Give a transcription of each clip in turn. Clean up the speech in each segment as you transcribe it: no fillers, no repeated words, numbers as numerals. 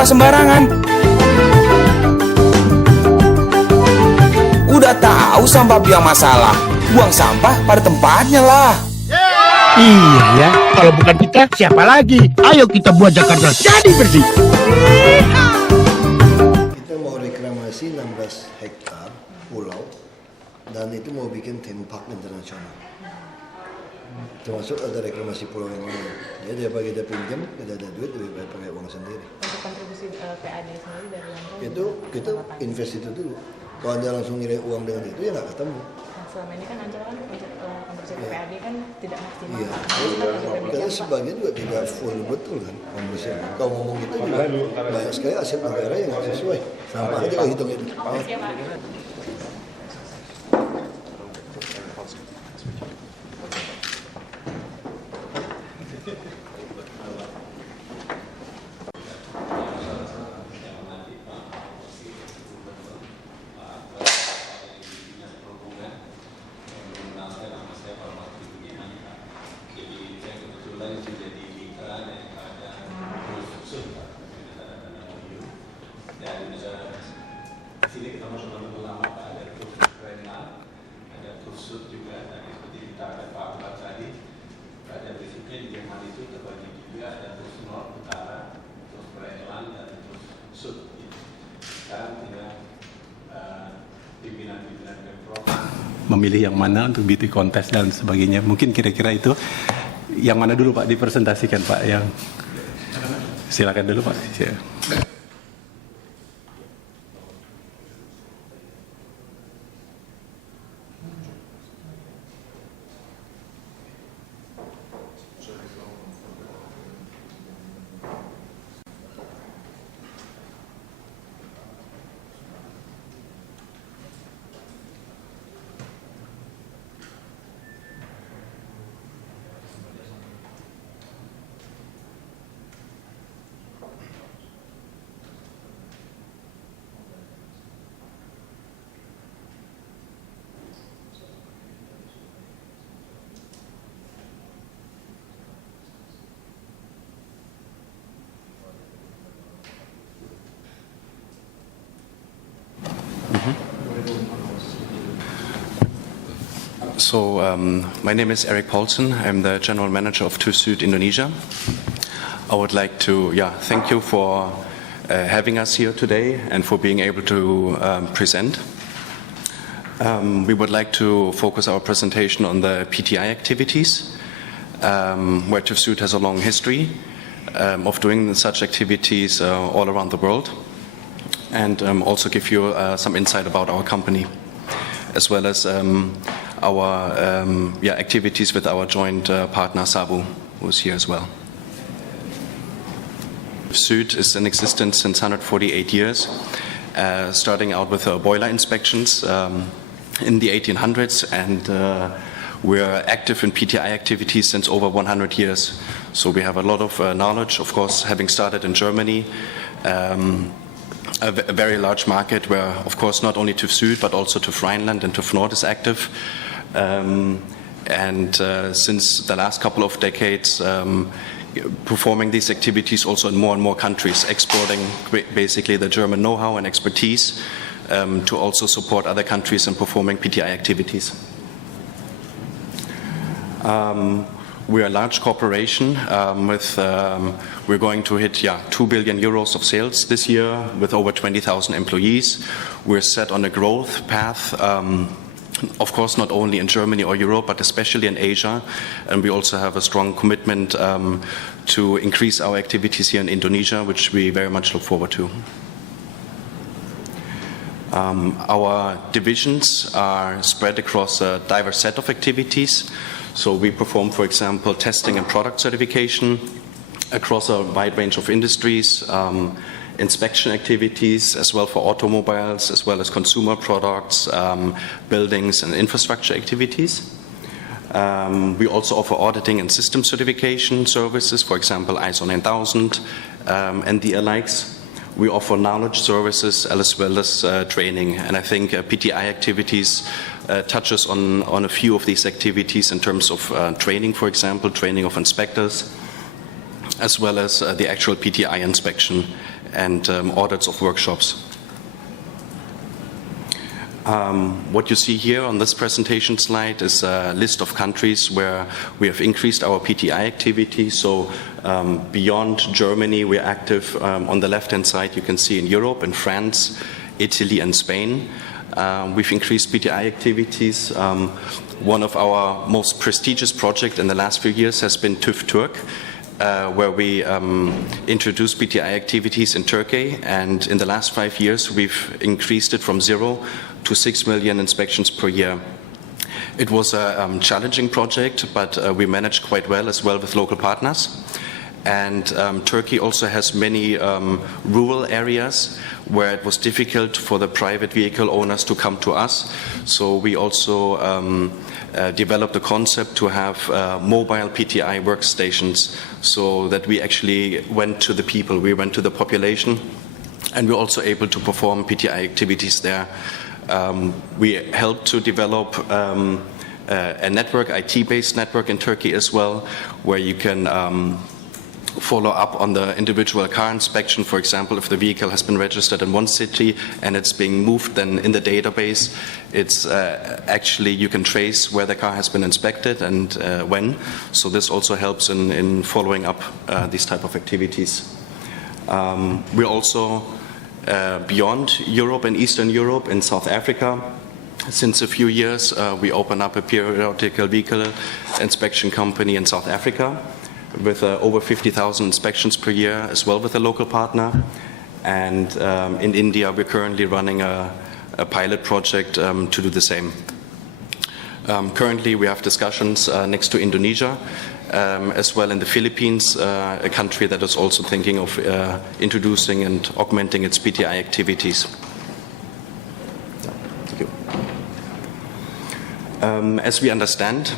sampah sembarangan. Udah tahu sampah biang masalah, buang sampah pada tempatnya lah. Iya ya, kalau bukan kita siapa lagi? Ayo kita buat Jakarta jadi bersih. Kita mau reklamasi 16 hektar pulau dan itu mau bikin theme park internasional. Termasuk ada reklamasi pulau yang lain. Jadi daripada kita pinjam, kita ada duit, lebih baik pakai uang sendiri. Untuk kontribusi PAD sendiri dari lantai Itu kita invest itu dulu. Kalau Anda langsung nilai uang dengan itu ya nggak ketemu. Nah, selama ini kan Ancol kan kontribusi PAD kan tidak maksimal. Iya. Karena Karena sebagian juga tidak full betul kan konversinya. Kalau ngomong itu juga banyak sekali aset negara yang nggak sesuai. Sama aja kalau hitung itu. Makasih ya, Pak. Sini kita masuk lama ada Truf Renal, ada Truf Sud juga, tadi seperti kita ada Pak Ahmad tadi, ada prinsipnya di Jerman itu terbagi juga ada Truf Nord, Utara, Truf Renal dan Truf Sud. Sekarang tinggal pimpinan-pimpinan Pemprov memilih yang mana untuk beauty contest dan sebagainya. Mungkin kira-kira itu yang mana dulu Pak dipresentasikan Pak, yang silakan dulu Pak. Ya. So, my name is Eric Paulsen. I'm the General Manager of TÜV Süd Indonesia. I would like to thank you for having us here today and for being able to present. We would like to focus our presentation on the PTI activities, where TÜV Süd has a long history of doing such activities all around the world, and also give you some insight about our company, as well as our activities with our joint partner Sabu, who's here as well. Süd is in existence since 148 years, starting out with boiler inspections in the 1800s, and we're active in PTI activities since over 100 years. So we have a lot of knowledge, of course, having started in Germany, a very large market where, of course, not only TÜV Süd but also TÜV Rheinland and TÜV Nord is active. Since the last couple of decades, performing these activities also in more and more countries, exporting basically the German know-how and expertise to also support other countries in performing PTI activities. We are a large corporation we're going to hit 2 billion euros of sales this year with over 20,000 employees. We're set on a growth path, of course, not only in Germany or Europe, but especially in Asia. And we also have a strong commitment to increase our activities here in Indonesia, which we very much look forward to. Our divisions are spread across a diverse set of activities. So we perform, for example, testing and product certification across a wide range of industries, inspection activities as well for automobiles, as well as consumer products, buildings and infrastructure activities. We also offer auditing and system certification services, for example, ISO 9000 and the alikes. We offer knowledge services as well as training, and I think PTI activities touches on a few of these activities in terms of training, for example, training of inspectors, as well as the actual PTI inspection and audits of workshops. What you see here on this presentation slide is a list of countries where we have increased our PTI activity. So beyond Germany, we're active. On the left-hand side, you can see in Europe, in France, Italy, and Spain. We've increased PTI activities. One of our most prestigious projects in the last few years has been TÜV Türk, where we introduced PTI activities in Turkey, and in the last 5 years we've increased it from 0 to 6 million inspections per year. It was a challenging project, but we managed quite well as well with local partners. And Turkey also has many rural areas where it was difficult for the private vehicle owners to come to us. So we also developed a concept to have mobile PTI workstations, so that we actually went to the people, we went to the population, and we're also able to perform PTI activities there. We helped to develop a network, IT-based network in Turkey as well, where you can follow up on the individual car inspection. For example, if the vehicle has been registered in one city and it's being moved, then in the database, it's actually you can trace where the car has been inspected and when. So this also helps in following up these type of activities. We're also beyond Europe and Eastern Europe, in South Africa. Since a few years, we open up a periodical vehicle inspection company in South Africa with over 50,000 inspections per year, as well with a local partner. And in India, we're currently running a pilot project to do the same. Currently, we have discussions next to Indonesia, as well in the Philippines, a country that is also thinking of introducing and augmenting its PTI activities. Thank you. As we understand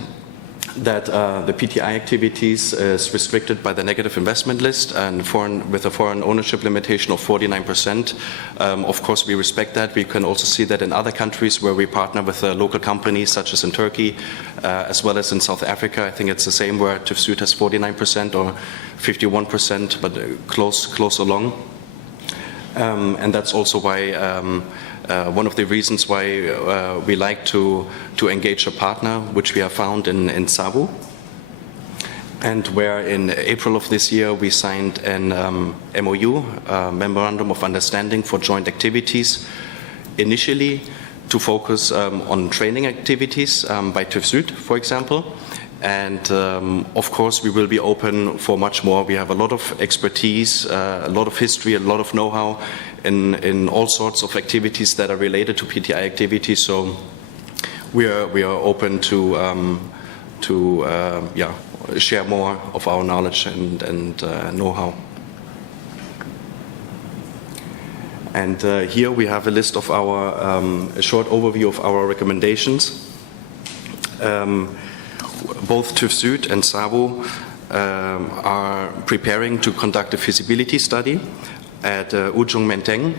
that the PTI activities is restricted by the negative investment list and with a foreign ownership limitation of 49%. Of course, we respect that. We can also see that in other countries where we partner with local companies, such as in Turkey, as well as in South Africa. I think it's the same, where TÜV Süd has 49% or 51%, but close along. And that's also why one of the reasons why we like to engage a partner, which we have found in Sabu, and where in April of this year we signed an MOU, Memorandum of Understanding for joint activities, initially to focus on training activities by TÜV Süd, for example. And of course, we will be open for much more. We have a lot of expertise, a lot of history, a lot of know-how in all sorts of activities that are related to PTI activities. So we are open to share more of our knowledge and know-how. And here we have a list of a short overview of our recommendations. Both TÜV Süd and Sabu are preparing to conduct a feasibility study at Ujung Menteng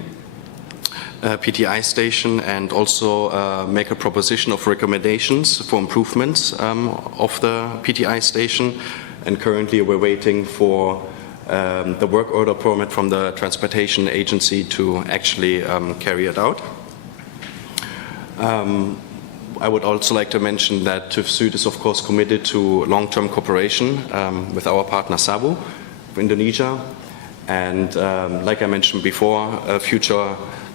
PTI station, and also make a proposition of recommendations for improvements of the PTI station. And currently we're waiting for the work order permit from the Transportation Agency to actually carry it out. I would also like to mention that TÜV Süd is of course committed to long-term cooperation with our partner Sabu of Indonesia. And like I mentioned before,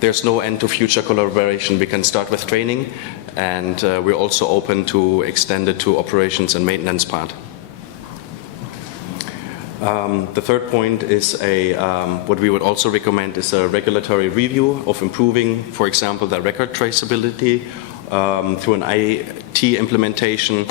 there's no end to future collaboration. We can start with training, and we're also open to extend it to operations and maintenance part. The third point is what we would also recommend is a regulatory review of improving, for example, the record traceability through an IT implementation,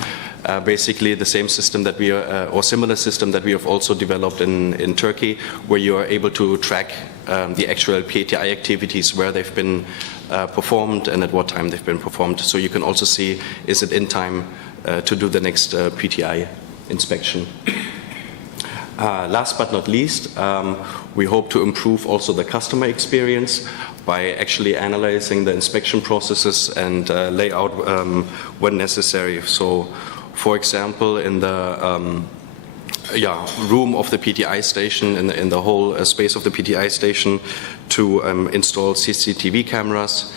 basically the same system that we or similar system that we have also developed in Turkey, where you are able to track the actual PTI activities, where they've been performed and at what time they've been performed. So you can also see, is it in time to do the next PTI inspection. Last but not least, we hope to improve also the customer experience by actually analyzing the inspection processes and lay out when necessary. So, for example, in the room of the PTI station, in the whole space of the PTI station, to install CCTV cameras,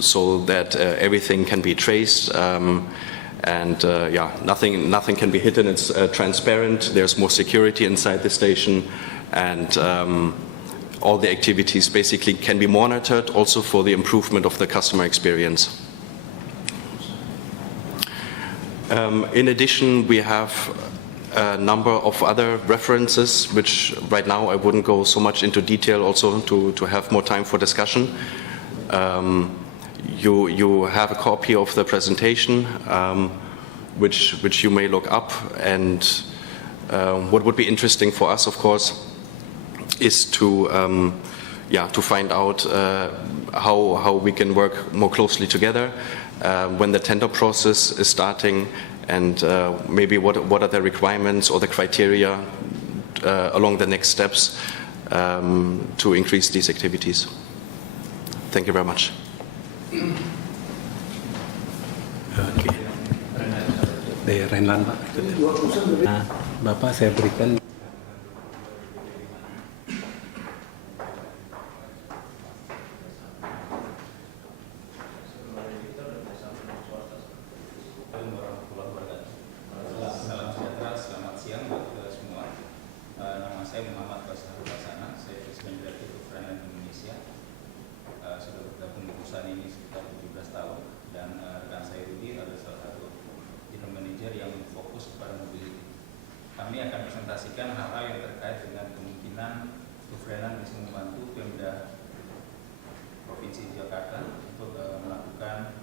so that everything can be traced, and nothing can be hidden. It's transparent. There's more security inside the station, and all the activities basically can be monitored, also for the improvement of the customer experience. In addition, we have a number of other references, which right now I wouldn't go so much into detail, also to have more time for discussion. You have a copy of the presentation, which you may look up, and what would be interesting for us, of course, is to find out how we can work more closely together when the tender process is starting, and maybe what are the requirements or the criteria along the next steps to increase these activities. Thank you very much. Oke. Dari Renlan, Pak. Nah, Bapak saya berikan kami akan presentasikan hal-hal yang terkait dengan kemungkinan Gufrenan bisa membantu Pemda Provinsi Jakarta untuk melakukan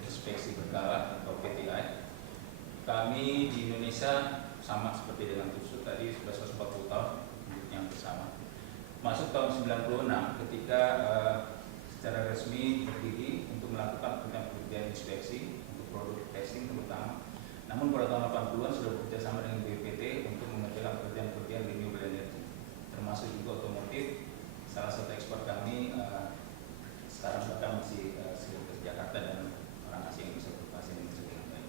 inspeksi berkala atau PTI. Kami di Indonesia sama seperti dengan Tusuk tadi sudah 140 tahun yang bersama. Masuk tahun 96 ketika secara resmi berdiri untuk melakukan penelitian inspeksi untuk produk testing terutama. Namun pada tahun 80-an sudah bekerjasama dengan BPT untuk mengerjakan pekerjaan-pekerjaan renewable energy, termasuk juga otomotif. Salah satu ekspor kami sekarang bahkan masih ke Jakarta dan orang asing yang bisa berbahasa Indonesia dengan baik.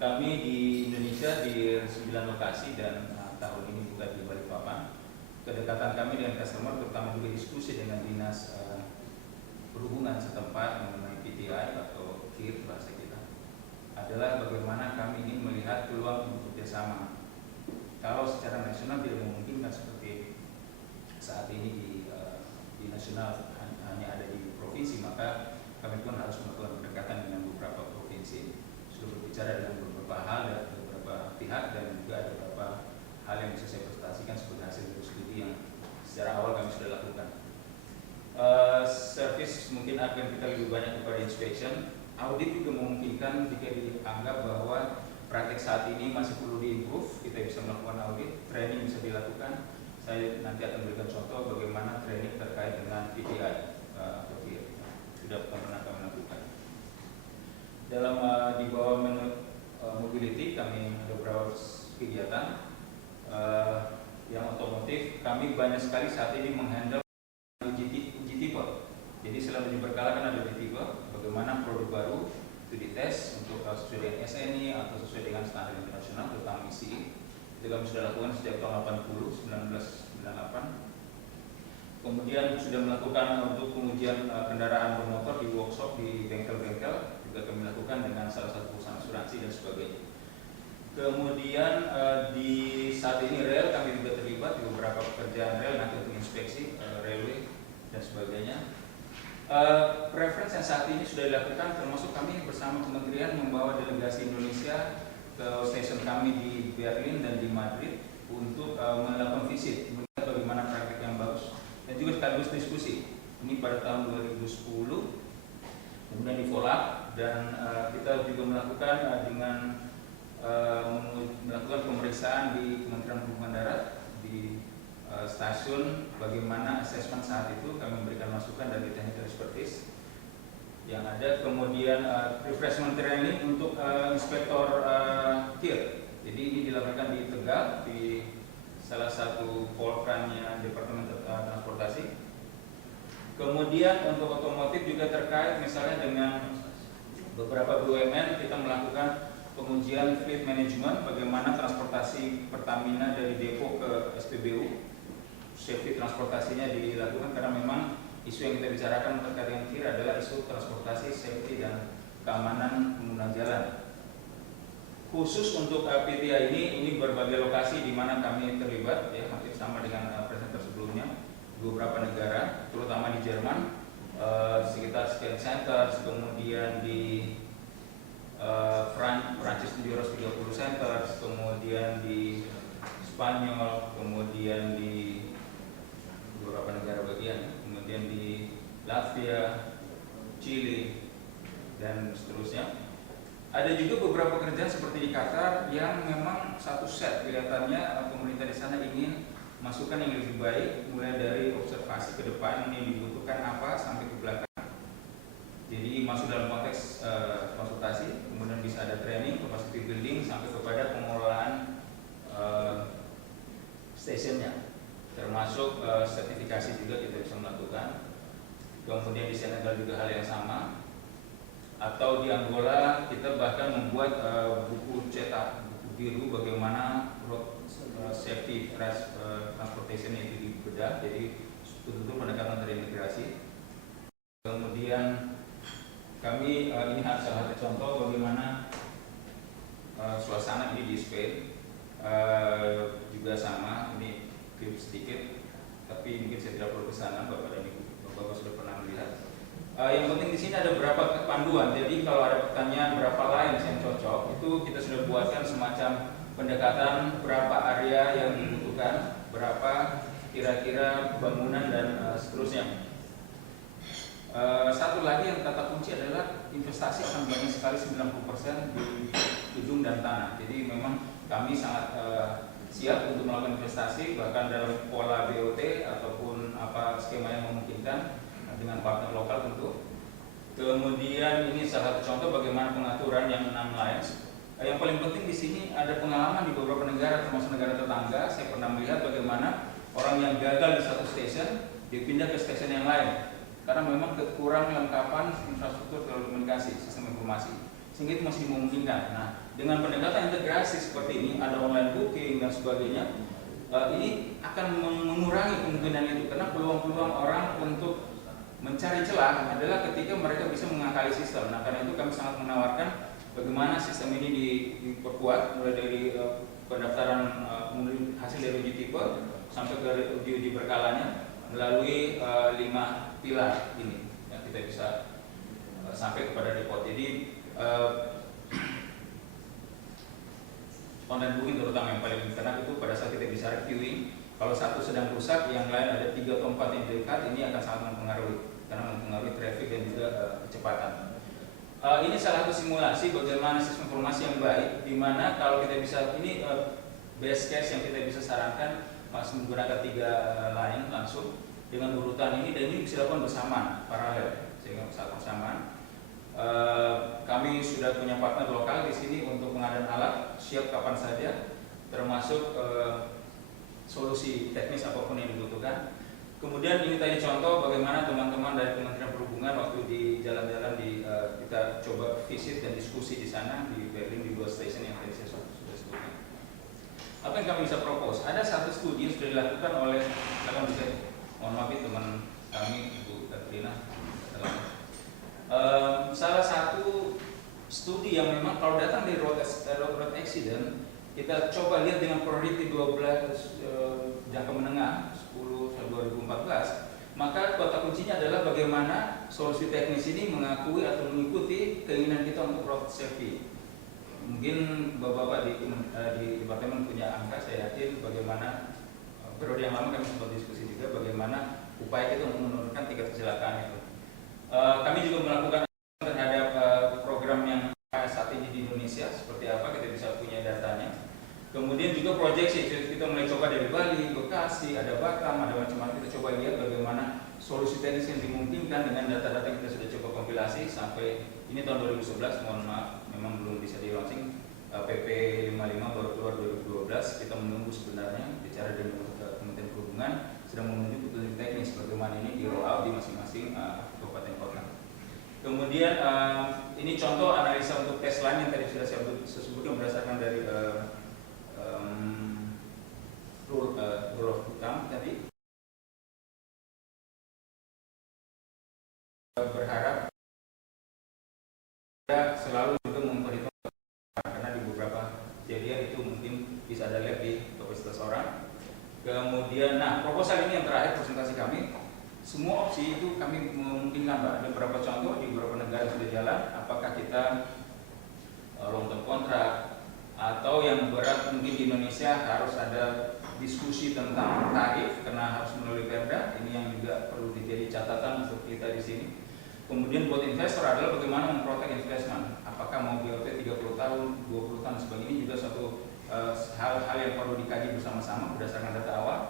Kami di Indonesia di 9 lokasi dan tahun ini juga di Balikpapan. Kedekatan kami dengan customer, terutama juga diskusi dengan dinas perhubungan setempat mengenai PTI atau KIR bahasa kita, adalah bagaimana kami ingin melihat peluang untuk kerjasama. Kalau secara nasional tidak memungkinkan seperti saat ini di nasional hanya ada di provinsi, maka kami pun harus melakukan pendekatan dengan beberapa provinsi. Sudah berbicara dengan beberapa hal dan beberapa pihak, dan juga ada beberapa hal yang bisa saya presentasikan sebagai hasil dari studi yang secara awal kami sudah lakukan. Service mungkin akan kita lebih banyak kepada inspection. Audit juga memungkinkan jika dianggap bahwa praktek saat ini masih perlu diimprove, kita bisa melakukan audit, training bisa dilakukan. Saya nanti akan berikan contoh bagaimana training terkait dengan PTI sudah pernah kami lakukan. Dalam di bawah menu mobility kami ada beberapa kegiatan. Yang otomotif kami banyak sekali saat ini menghandle uji tipe. Jadi selain uji berkala kan ada uji tipe, bagaimana produk baru itu dites untuk sesuai dengan SNI atau sesuai dengan standar internasional, terutama ICE. Itu kami sudah lakukan sejak tahun 1998. Kemudian sudah melakukan untuk pengujian kendaraan bermotor di workshop di bengkel-bengkel, juga kami lakukan dengan salah satu perusahaan asuransi dan sebagainya. Kemudian di saat ini rel kami juga terlibat di beberapa pekerjaan rel nanti untuk inspeksi railway dan sebagainya. Preference yang saat ini sudah dilakukan, termasuk kami bersama kementerian membawa delegasi Indonesia ke stasiun kami di Berlin dan di Madrid untuk melakukan visit, melihat bagaimana praktik yang bagus dan juga sekaligus diskusi. Ini pada tahun 2010, kemudian di follow up, dan kita juga melakukan melakukan pemeriksaan di Kementerian Perhubungan Darat di stasiun, bagaimana asesmen saat itu kami memberikan masukan dari technical expertise yang ada. Kemudian refreshment training untuk inspektor KIR. Jadi ini dilakukan di Tegal di salah satu polkannya Departemen Transportasi. Kemudian untuk otomotif juga terkait misalnya dengan beberapa BUMN kita melakukan pengujian fleet management, bagaimana transportasi Pertamina dari depo ke SPBU, safety transportasinya dilakukan, karena memang isu yang kita bicarakan terkait dengan KIR adalah isu transportasi, safety, dan keamanan pengguna jalan. Khusus untuk PTA ini berbagai lokasi di mana kami terlibat, ya, hampir sama dengan presenter sebelumnya, beberapa negara, terutama di Jerman, sekitar sekian center, kemudian di Prancis 730 center, kemudian di Spanyol, kemudian di beberapa negara bagian, kemudian di Latvia, Chili, dan seterusnya. Ada juga beberapa pekerjaan seperti di Qatar yang memang satu set, kelihatannya pemerintah di sana ingin masukan yang lebih baik, mulai dari observasi ke depan ini dibutuhkan apa sampai ke belakang. Jadi masuk dalam konteks konsultasi, kemudian bisa ada training, capacity building, sampai kepada pengelolaan stationnya, termasuk sertifikasi juga kita bisa melakukan. Kemudian di Senegal juga hal yang sama. Atau di Angola kita bahkan membuat buku cetak, buku biru bagaimana road safety transportation itu dibedah, jadi betul-betul pendekatan terintegrasi. Kemudian kami ini salah satu contoh bagaimana suasana ini di Spain, juga sama, ini klip sedikit, tapi mungkin saya tidak perlu ke sana, Bapak dan Ibu, Bapak sudah pernah melihat. Yang penting di sini ada beberapa panduan. Jadi kalau ada pertanyaan berapa lines yang cocok, itu kita sudah buatkan semacam pendekatan berapa area yang dibutuhkan, berapa kira-kira bangunan, dan seterusnya. Satu lagi yang kata kunci adalah investasi akan banyak sekali, 90% di gedung dan tanah. Jadi memang kami sangat siap untuk melakukan investasi, bahkan dalam pola BOT ataupun apa skema yang memungkinkan, dengan partner lokal tentu. Kemudian ini salah satu contoh bagaimana pengaturan yang 6 lines. Yang paling penting di sini ada pengalaman di beberapa negara, termasuk negara tetangga. Saya pernah melihat bagaimana orang yang gagal di satu stasiun dipindah ke stasiun yang lain, karena memang kekurang lengkapan infrastruktur telekomunikasi, sistem informasi, sehingga itu masih dimungkinkan. Nah, dengan pendekatan integrasi seperti ini, ada online booking dan sebagainya, ini akan mengurangi kemungkinan itu, karena peluang-peluang orang untuk mencari celah adalah ketika mereka bisa mengakali sistem. Nah, karena itu kami sangat menawarkan bagaimana sistem ini diperkuat, mulai dari pendaftaran hasil dari uji tipe sampai ke uji berkalanya melalui 5 pilar ini yang kita bisa sampai kepada report. Jadi online booking terutama yang paling karena itu pada saat kita bicara queuing, kalau satu sedang rusak, yang lain ada 3 atau 4 yang dekat, ini akan sangat mempengaruhi, karena mempengaruhi traffic dan juga kecepatan. Ini salah satu simulasi bagaimana sistem informasi yang baik, di mana kalau kita bisa, ini best case yang kita bisa sarankan, masih menggunakan 3 line langsung dengan urutan ini, dan ini bisa dilakukan bersamaan, paralel, sehingga saat bersamaan. Kami sudah punya partner lokal di sini untuk pengadaan alat, siap kapan saja, termasuk solusi teknis apapun yang dibutuhkan. Kemudian ini tadi contoh bagaimana teman-teman dari Kementerian Perhubungan waktu di jalan-jalan kita coba visit dan diskusi di sana di Berlin, di 2 stasiun yang tadi saya sudah sebutkan. Apa yang kami bisa propose? Ada satu studi yang sudah dilakukan oleh, mohon maaf teman kami Ibu Katrina. Salah satu studi yang memang kalau datang dari road accident, kita coba lihat dengan priority 12 jangka menengah 10 sampai 2014, maka kata kuncinya adalah bagaimana solusi teknis ini mengakui atau mengikuti keinginan kita untuk road safety. Mungkin bapak-bapak di departemen punya angka, saya yakin bagaimana periode yang lama kami sempat diskusi juga bagaimana upaya kita untuk menurunkan tingkat kecelakaan itu. Kami juga melakukan terhadap program yang saat ini di Indonesia seperti apa, kita bisa punya datanya. Kemudian juga proyeksi, kita mulai coba dari Bali, Bekasi, ada Batam, ada macam-macam. Kita coba lihat bagaimana solusi teknis yang dimungkinkan dengan data-data yang kita sudah coba kompilasi sampai ini tahun 2011, mohon maaf, memang belum bisa di launching. PP 55 baru keluar 2012, kita menunggu sebenarnya, bicara dengan Kementerian Perhubungan, sedang menunjuk petunjuk teknis bagaimana ini di roll out di masing-masing kabupaten kota. Kemudian ini contoh analisa untuk tes lain yang tadi sudah saya sebutkan berdasarkan dari rule of thumb tadi. Berharap selalu juga memperhitungkan karena di beberapa kejadian itu mungkin bisa ada lab di kapasitas orang. Kemudian, nah proposal ini yang terakhir presentasi kami. Semua opsi itu kami memungkinkan, Pak. Ada beberapa contoh di beberapa negara sudah jalan. Apakah kita long term kontrak atau yang berat mungkin di Indonesia harus ada diskusi tentang tarif karena harus melalui Perda. Ini yang juga perlu menjadi catatan untuk kita di sini. Kemudian buat investor adalah bagaimana memprotek investment. Apakah mau BOT 30 tahun, 20 tahun sebagainya, ini juga suatu hal-hal yang perlu dikaji bersama-sama berdasarkan data awal.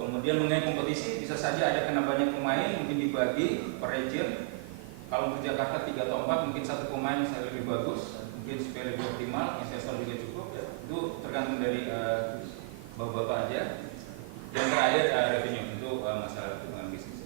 Kemudian mengenai kompetisi, bisa saja ada kena banyak pemain, mungkin dibagi per region. Kalau untuk Jakarta 3 atau 4, mungkin satu pemain bisa lebih bagus, mungkin supaya lebih optimal, investor juga cukup. Ya. Itu tergantung dari bapak-bapak aja. Yang terakhir revenue, itu masalah hubungan bisnis.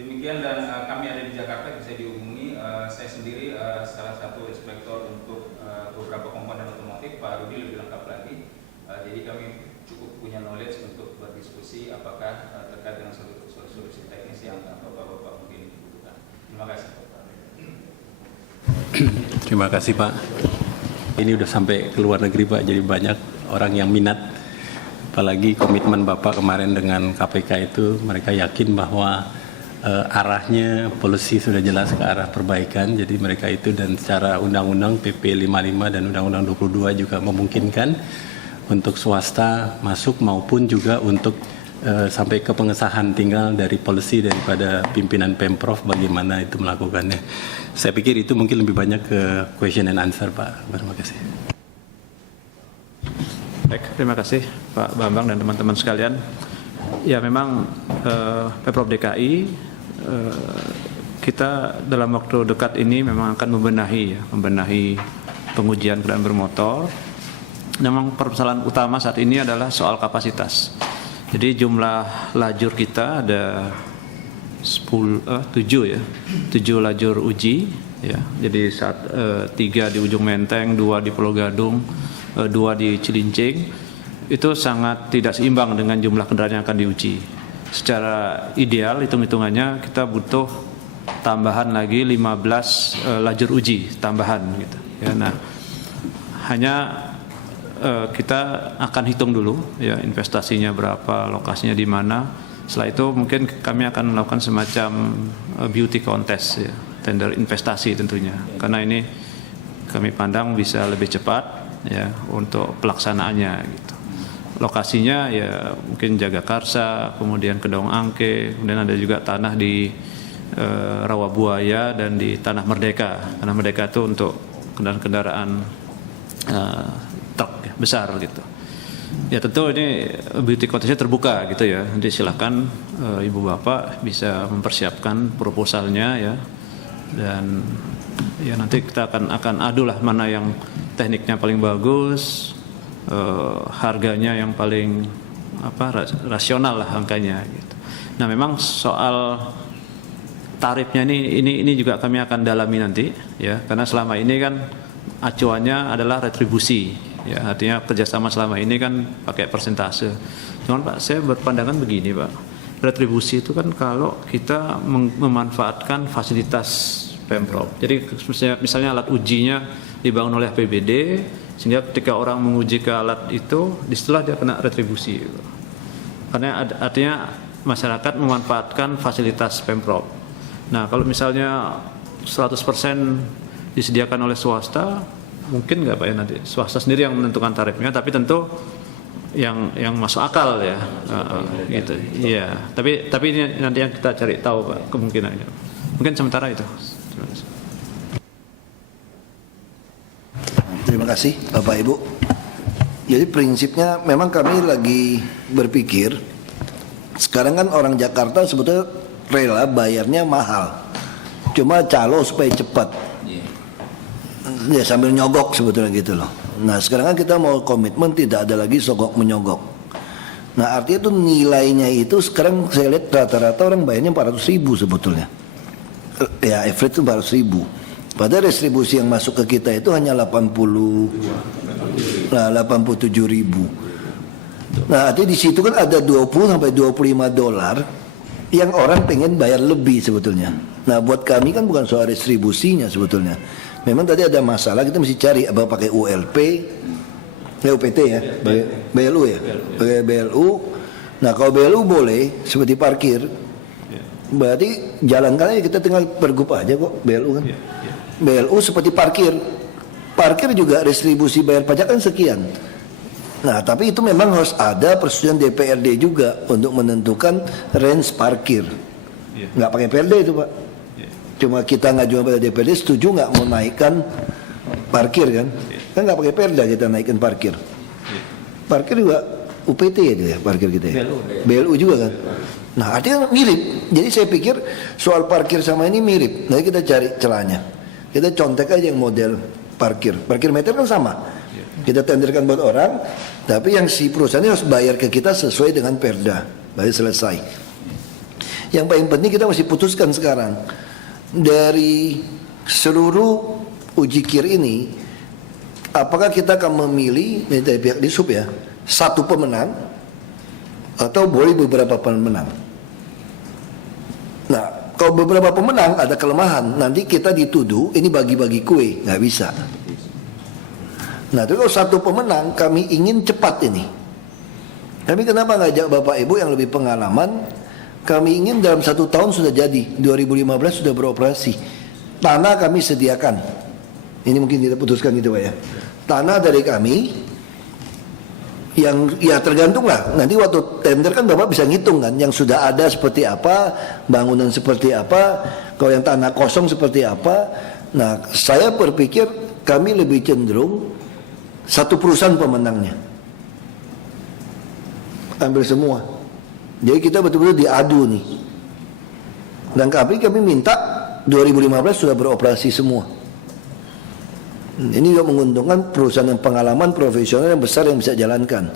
Demikian, dan kami ada di Jakarta, bisa dihubungi. Saya sendiri salah satu inspektor untuk beberapa komponen otomotif, Pak Rudi lebih lengkap lagi. Jadi kami cukup punya knowledge untuk berdiskusi apakah terkait dengan solusi teknis yang bapak-bapak mungkin butuhkan. Terima kasih. Terima kasih Pak. Ini udah sampai ke luar negeri Pak, jadi banyak orang yang minat. Apalagi komitmen Bapak kemarin dengan KPK itu, mereka yakin bahwa arahnya polisi sudah jelas ke arah perbaikan. Jadi mereka itu, dan secara undang-undang PP 55 dan undang-undang 22 juga memungkinkan untuk swasta masuk maupun juga untuk sampai ke pengesahan, tinggal dari policy daripada pimpinan Pemprov bagaimana itu melakukannya. Saya pikir itu mungkin lebih banyak ke question and answer Pak. Terima kasih. Baik, terima kasih Pak Bambang dan teman-teman sekalian. Ya memang Pemprov DKI kita dalam waktu dekat ini memang akan membenahi pengujian kendaraan bermotor. Memang permasalahan utama saat ini adalah soal kapasitas. Jadi jumlah lajur kita ada 7 lajur uji ya. Jadi 3 di Ujung Menteng, 2 di Pulau Gadung, 2 di Cilincing. Itu sangat tidak seimbang dengan jumlah kendaraan yang akan diuji. Secara ideal hitung-hitungannya kita butuh tambahan lagi 15 lajur uji tambahan gitu. Ya, nah hanya kita akan hitung dulu ya investasinya berapa, lokasinya di mana. Setelah itu mungkin kami akan melakukan semacam beauty contest ya, tender investasi tentunya. Karena ini kami pandang bisa lebih cepat ya untuk pelaksanaannya gitu. Lokasinya ya mungkin Jagakarsa, kemudian Kedong Angke, kemudian ada juga tanah di Rawabuaya dan di Tanah Merdeka. Tanah Merdeka itu untuk kendaraan-kendaraan truk ya, besar gitu. Ya tentu ini beauty contestnya terbuka gitu ya. Nanti silakan ibu bapak bisa mempersiapkan proposalnya ya, dan ya nanti kita akan adu lah mana yang tekniknya paling bagus, harganya yang paling rasional lah angkanya gitu. Nah memang soal tarifnya ini juga kami akan dalami nanti ya, karena selama ini kan acuannya adalah retribusi. Ya, artinya kerjasama selama ini kan pakai persentase. Cuman Pak, saya berpandangan begini Pak, retribusi itu kan kalau kita memanfaatkan fasilitas Pemprov. Jadi misalnya alat ujinya dibangun oleh APBD, sehingga ketika orang menguji ke alat itu, disitulah dia kena retribusi. Karena artinya masyarakat memanfaatkan fasilitas Pemprov. Nah kalau misalnya 100% disediakan oleh swasta, mungkin nggak Pak ya nanti swasta sendiri yang menentukan tarifnya, tapi tentu yang masuk akal ya, gitu. Iya. Tapi ini nanti yang kita cari tahu Pak kemungkinannya. Mungkin sementara itu. Terima kasih Bapak Ibu. Jadi prinsipnya memang kami lagi berpikir, sekarang kan orang Jakarta sebetulnya rela bayarnya mahal, cuma calo supaya cepat. Ya sambil nyogok sebetulnya gitu loh. Nah sekarang kan kita mau komitmen tidak ada lagi sogok menyogok. Nah artinya itu nilainya itu sekarang saya lihat rata-rata orang bayarnya 400.000 sebetulnya. Ya average itu 400.000. Padahal distribusi yang masuk ke kita itu hanya 87.000. Nah, artinya di situ kan ada 20 sampai 25 dolar yang orang pengen bayar lebih sebetulnya. Nah, buat kami kan bukan soal distribusinya sebetulnya. Memang tadi ada masalah, kita mesti cari apa pakai ULP, UPT ya, BLU ya, pakai BLU. Nah, kalau BLU boleh seperti parkir, berarti jalankan aja, kita tinggal pergub aja kok BLU kan. BLU seperti parkir. Parkir juga distribusi bayar pajak kan sekian. Nah, tapi itu memang harus ada persetujuan DPRD juga untuk menentukan range parkir. Nggak pakai PRD itu, Pak. Cuma kita ngajukan pada DPRD, setuju nggak mau naikkan parkir kan? Kan nggak pakai PRD kita naikkan parkir. Parkir juga UPT itu ya, parkir kita ya. BLU juga kan. Nah, artinya mirip. Jadi saya pikir soal parkir sama ini mirip. Nanti kita cari celahnya. Kita contek aja yang model parkir. Parkir meter kan sama. Kita tenderkan buat orang, tapi yang si perusahaan ini harus bayar ke kita sesuai dengan perda. Baru selesai. Yang paling penting kita mesti putuskan sekarang. Dari seluruh uji KIR ini, apakah kita akan memilih dari pihak Dishub ya, satu pemenang atau boleh beberapa pemenang? Nah, kalau beberapa pemenang ada kelemahan, nanti kita dituduh ini bagi-bagi kue, nggak bisa. Nah, tapi kalau satu pemenang, kami ingin cepat ini. Tapi kenapa ngajak Bapak Ibu yang lebih pengalaman? Kami ingin dalam 1 tahun sudah jadi, 2015 sudah beroperasi. Tanah kami sediakan. Ini mungkin kita putuskan gitu Pak ya. Tanah dari kami, yang ya tergantung lah. Nanti waktu tender kan Bapak bisa ngitung kan, yang sudah ada seperti apa, bangunan seperti apa, kalau yang tanah kosong seperti apa. Nah, saya berpikir kami lebih cenderung satu perusahaan pemenangnya, ambil semua. Jadi kita betul-betul diadu nih. Dan kami minta 2015 sudah beroperasi semua. Ini juga menguntungkan perusahaan yang pengalaman, profesional yang besar yang bisa jalankan.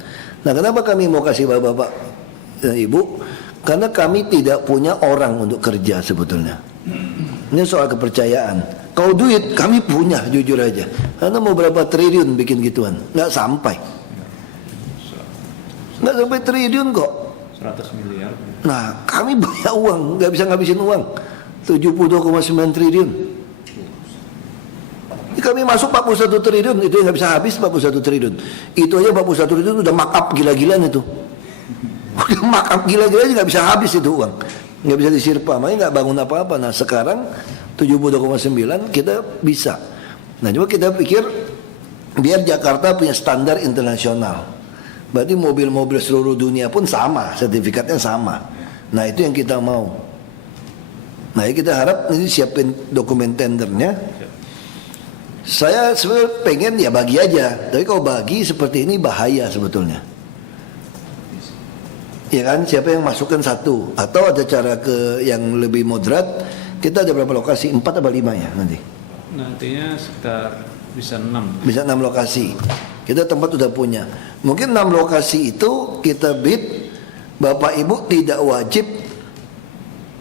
Nah, kenapa kami mau kasih bapak-bapak dan ibu? Karena kami tidak punya orang untuk kerja sebetulnya. Ini soal kepercayaan. Kalau duit kami punya, jujur aja. Karena mau berapa triliun bikin gituan, nggak sampai. Nggak sampai triliun kok. 100 miliar. Nah, kami banyak uang, nggak bisa ngabisin uang. 72,9 triliun. Kami masuk 41 triliun, itu yang nggak bisa habis 41 triliun. Itu aja 41 triliun udah markup gila-gilaan itu. Udah markup gila-gilaan nggak bisa habis itu uang. Nggak bisa disirpa, makanya nggak bangun apa-apa. Nah, sekarang 72,9 kita bisa. Nah, coba kita pikir biar Jakarta punya standar internasional. Berarti mobil-mobil seluruh dunia pun sama, sertifikatnya sama. Nah, itu yang kita mau. Nah, kita harap ini siapin dokumen tendernya. Saya sebenarnya pengen ya bagi aja, tapi kalau bagi seperti ini bahaya sebetulnya. Ya kan, siapa yang masukkan satu, atau ada cara ke yang lebih moderat. Kita ada berapa lokasi? 4 atau 5 ya nanti? Nantinya sekitar bisa 6. Bisa 6 lokasi. Kita tempat sudah punya. Mungkin 6 lokasi itu kita bid, Bapak Ibu tidak wajib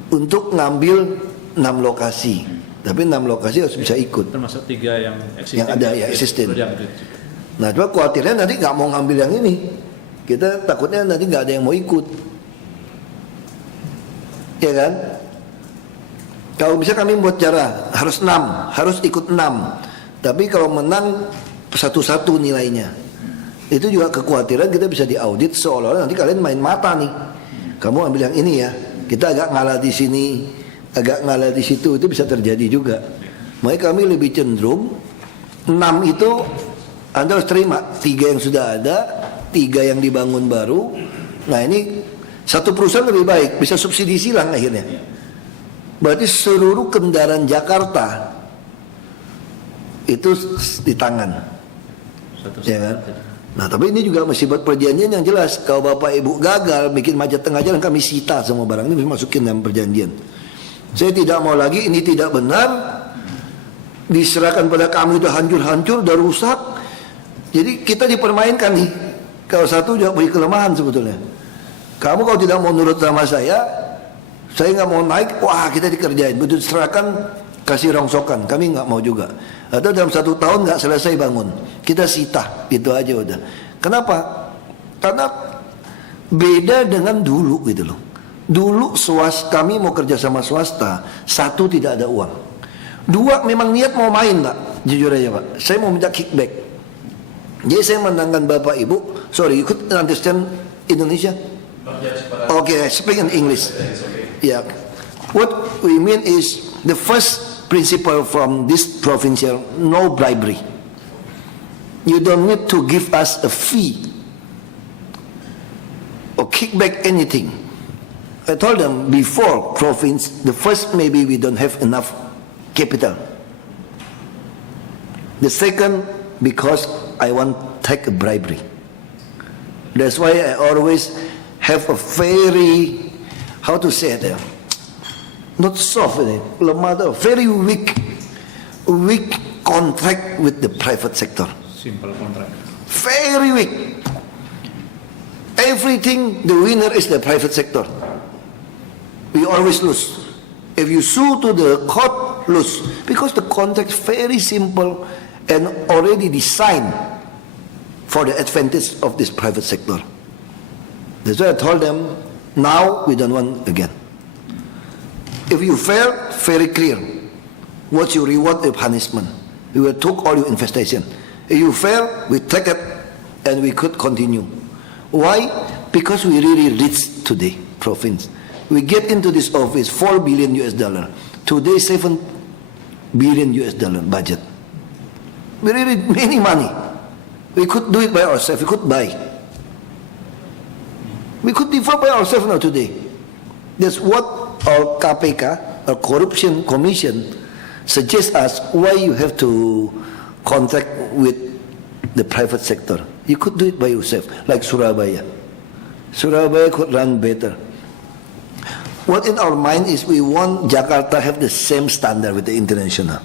untuk ngambil 6 lokasi. Tapi 6 lokasi harus bisa ikut. Termasuk 3 yang existing. Yang ada ya existing. Nah, coba khawatirnya nanti nggak mau ngambil yang ini. Kita takutnya nanti nggak ada yang mau ikut. Ya kan? Kalau bisa kami buat cara harus 6, harus ikut 6. Tapi kalau menang satu-satu nilainya. Itu juga kekhawatiran kita bisa diaudit seolah-olah nanti kalian main mata nih. Kamu ambil yang ini ya. Kita agak ngalah di sini, agak ngalah di situ, itu bisa terjadi juga. Makanya kami lebih cenderung 6 itu Anda harus terima 3 yang sudah ada, 3 yang dibangun baru. Nah, ini satu perusahaan lebih baik, bisa subsidi silang akhirnya. Berarti seluruh kendaraan Jakarta itu di tangan. Ya kan? Nah, tapi ini juga mesti buat perjanjian yang jelas. Kalau Bapak Ibu gagal bikin macet tengah jalan, kami sita semua barang ini, masukin dalam perjanjian. Saya tidak mau lagi, ini tidak benar, diserahkan pada kami, udah hancur-hancur, udah rusak. Jadi kita dipermainkan nih. Kalau satu juga punya kelemahan sebetulnya. Kamu kalau tidak mau nurut sama saya, Saya nggak mau naik, wah kita dikerjain. Begitu serahkan, kasih rongsokan. Kami nggak mau juga. Atau dalam 1 tahun nggak selesai bangun, kita sita, gitu aja udah. Kenapa? Karena beda dengan dulu gitu loh. Dulu kami mau kerja sama swasta, 1 tidak ada uang, 2 memang niat mau main Pak, jujur aja Pak, saya mau minta kickback. Jadi saya menangkan Bapak Ibu, sorry, you could understand Indonesia? Okay, I speak in English. Yeah, what we mean is the first principle from this provincial, no bribery. You don't need to give us a fee or kick back anything. I told them before province, the first maybe we don't have enough capital. The second, because I want take a bribery. That's why I always have a very, how to say it, not soft, lemah, very weak contract with the private sector. Simple contract. Very weak. Everything, the winner is the private sector. We always lose. If you sue to the court, lose. Because the contract is very simple and already designed for the advantage of this private sector. That's why I told them, now we don't want again. If you fail, very clear. What you reward, a punishment. We will take all your investigation. If you fail, we take it and we could continue. Why? Because we really rich today, province. We get into this office $4 billion. Today $7 billion budget. We really many money. We could do it by ourselves. We could buy. We could develop by ourselves now today. That's what our KPK, our Corruption Commission, suggests us why you have to contract with the private sector. You could do it by yourself, like Surabaya. Surabaya could run better. What in our mind is we want Jakarta have the same standard with the international.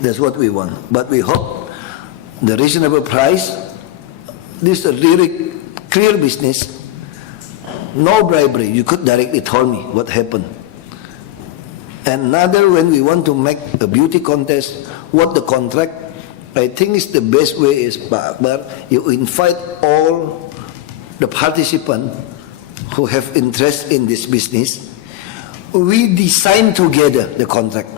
That's what we want. But we hope the reasonable price, this is a really clear business, no bribery. You could directly tell me what happened. Another, when we want to make a beauty contest, what the contract, I think is the best way is, Pak Akbar, you invite all the participants who have interest in this business. We design together the contract.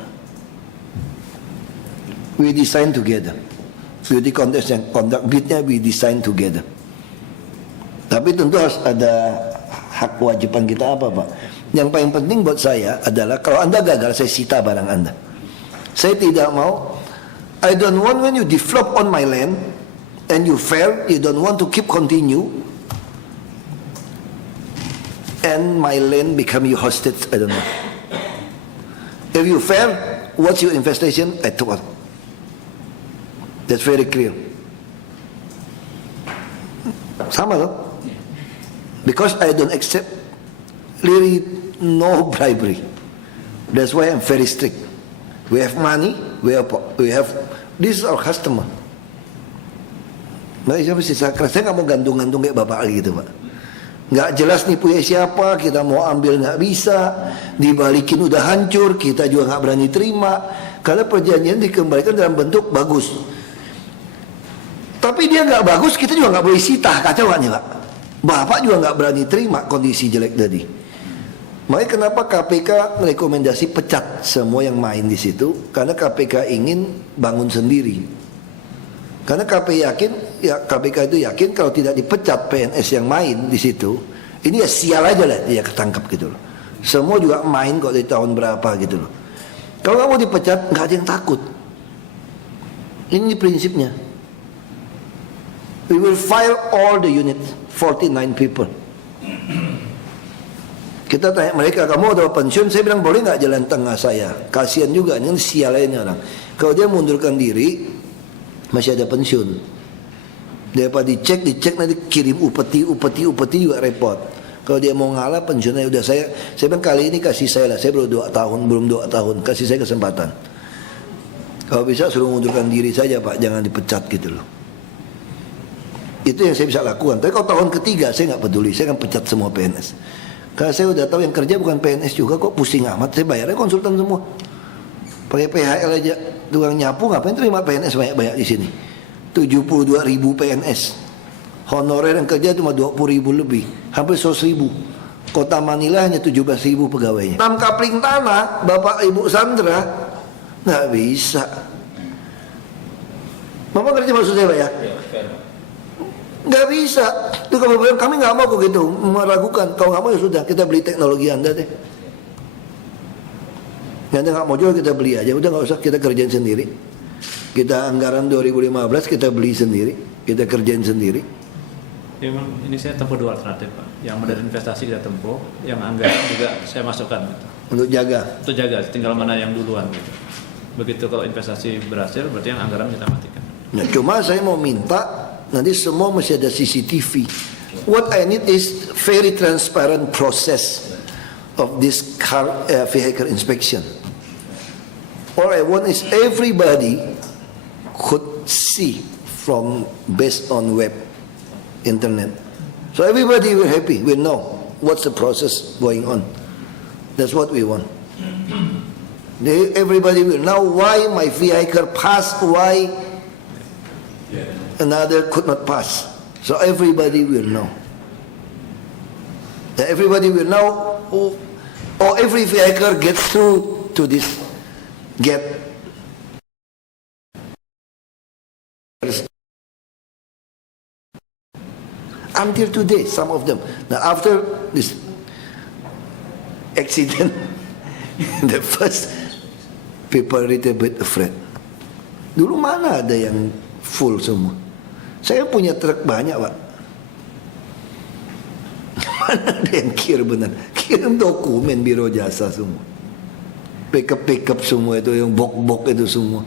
We design together. Beauty contest yang kontrak bidnya we design together. Tapi tentu harus ada hak kewajiban kita apa Pak. Yang paling penting buat saya adalah kalau Anda gagal, saya sita barang Anda. Saya tidak mau. I don't want when you develop on my land and you fail, you don't want to keep continue and my land become your hostage. I don't know. If you fail, what's your investigation? I took it. That's very clear. Sama loh. Because I don't accept really no bribery. That's why I'm very strict. We have money, we have this is our customer. Nah, saya nggak mau gantung-gantung kayak bapak lagi gitu Pak. Nggak jelas nih punya siapa, kita mau ambil nggak bisa, dibalikin udah hancur, kita juga nggak berani terima karena perjanjian dikembalikan dalam bentuk bagus. Tapi dia nggak bagus, kita juga nggak boleh sita, kacau nggak nih Pak? Bapak juga nggak berani terima kondisi jelek tadi. Makanya kenapa KPK merekomendasi pecat semua yang main di situ, karena KPK ingin bangun sendiri. Karena KPK itu yakin kalau tidak dipecat PNS yang main di situ, ini ya sial aja lah dia ketangkap gitu loh. Semua juga main kok dari tahun berapa gitu loh. Kalau nggak mau dipecat, nggak ada yang takut. Ini prinsipnya. We will fire all the unit, 49 people. Kita tanya mereka, kamu udah pensiun? Saya bilang boleh nggak jalan tengah saya? Kasihan juga, ini sial lainnya orang. Kalau dia mundurkan diri, masih ada pensiun. Daripada dicek nanti kirim upeti juga repot. Kalau dia mau ngalah pensiunnya udah saya bilang kali ini kasih saya lah. Saya belum 2 tahun, kasih saya kesempatan. Kalau bisa suruh mundurkan diri saja Pak, jangan dipecat gitu loh. Itu yang saya bisa lakukan. Tapi kalau tahun ketiga saya nggak peduli, saya akan pecat semua PNS. Karena saya udah tahu yang kerja bukan PNS juga kok, pusing amat. Saya bayarnya konsultan semua. Pakai PHL aja, tukang nyapu ngapain terima PNS banyak-banyak di sini. 72.000 PNS. Honorer yang kerja cuma 20.000 lebih, hampir 100.000. Kota Manila hanya 17.000 pegawainya. 6 kapling tanah, Bapak Ibu Sandra, nggak bisa. Bapak ngerti maksud saya Pak ya? Nggak bisa. Itu kalau kami nggak mau kok gitu, meragukan. Kalau nggak mau ya sudah, kita beli teknologi Anda deh. Anda nggak mau jual kita beli aja, udah nggak usah kita kerjain sendiri. Kita anggaran 2015 kita beli sendiri, kita kerjain sendiri. Ya, memang ini saya tempuh dua alternatif Pak. Yang modal investasi kita tempuh, yang anggaran juga saya masukkan gitu. Untuk jaga. Untuk jaga, tinggal mana yang duluan gitu. Begitu kalau investasi berhasil, berarti yang anggaran kita matikan. Nah, cuma saya mau minta nanti semua mesti ada CCTV. What I need is very transparent process of this car vehicle inspection. All I want is everybody could see from based on web, internet. So everybody will happy, will know what's the process going on. That's what we want. Everybody will know why my vehicle passed, why another could not pass. So everybody will know. Everybody will know, or every vehicle gets through to this gate. Until today, some of them. Now after this accident, the first people little bit afraid. Dulu mana ada yang full semua? Saya punya truk banyak Pak. Mana ada yang benar? Kirim dokumen biro jasa semua. Pickup semua itu, yang bok itu semua.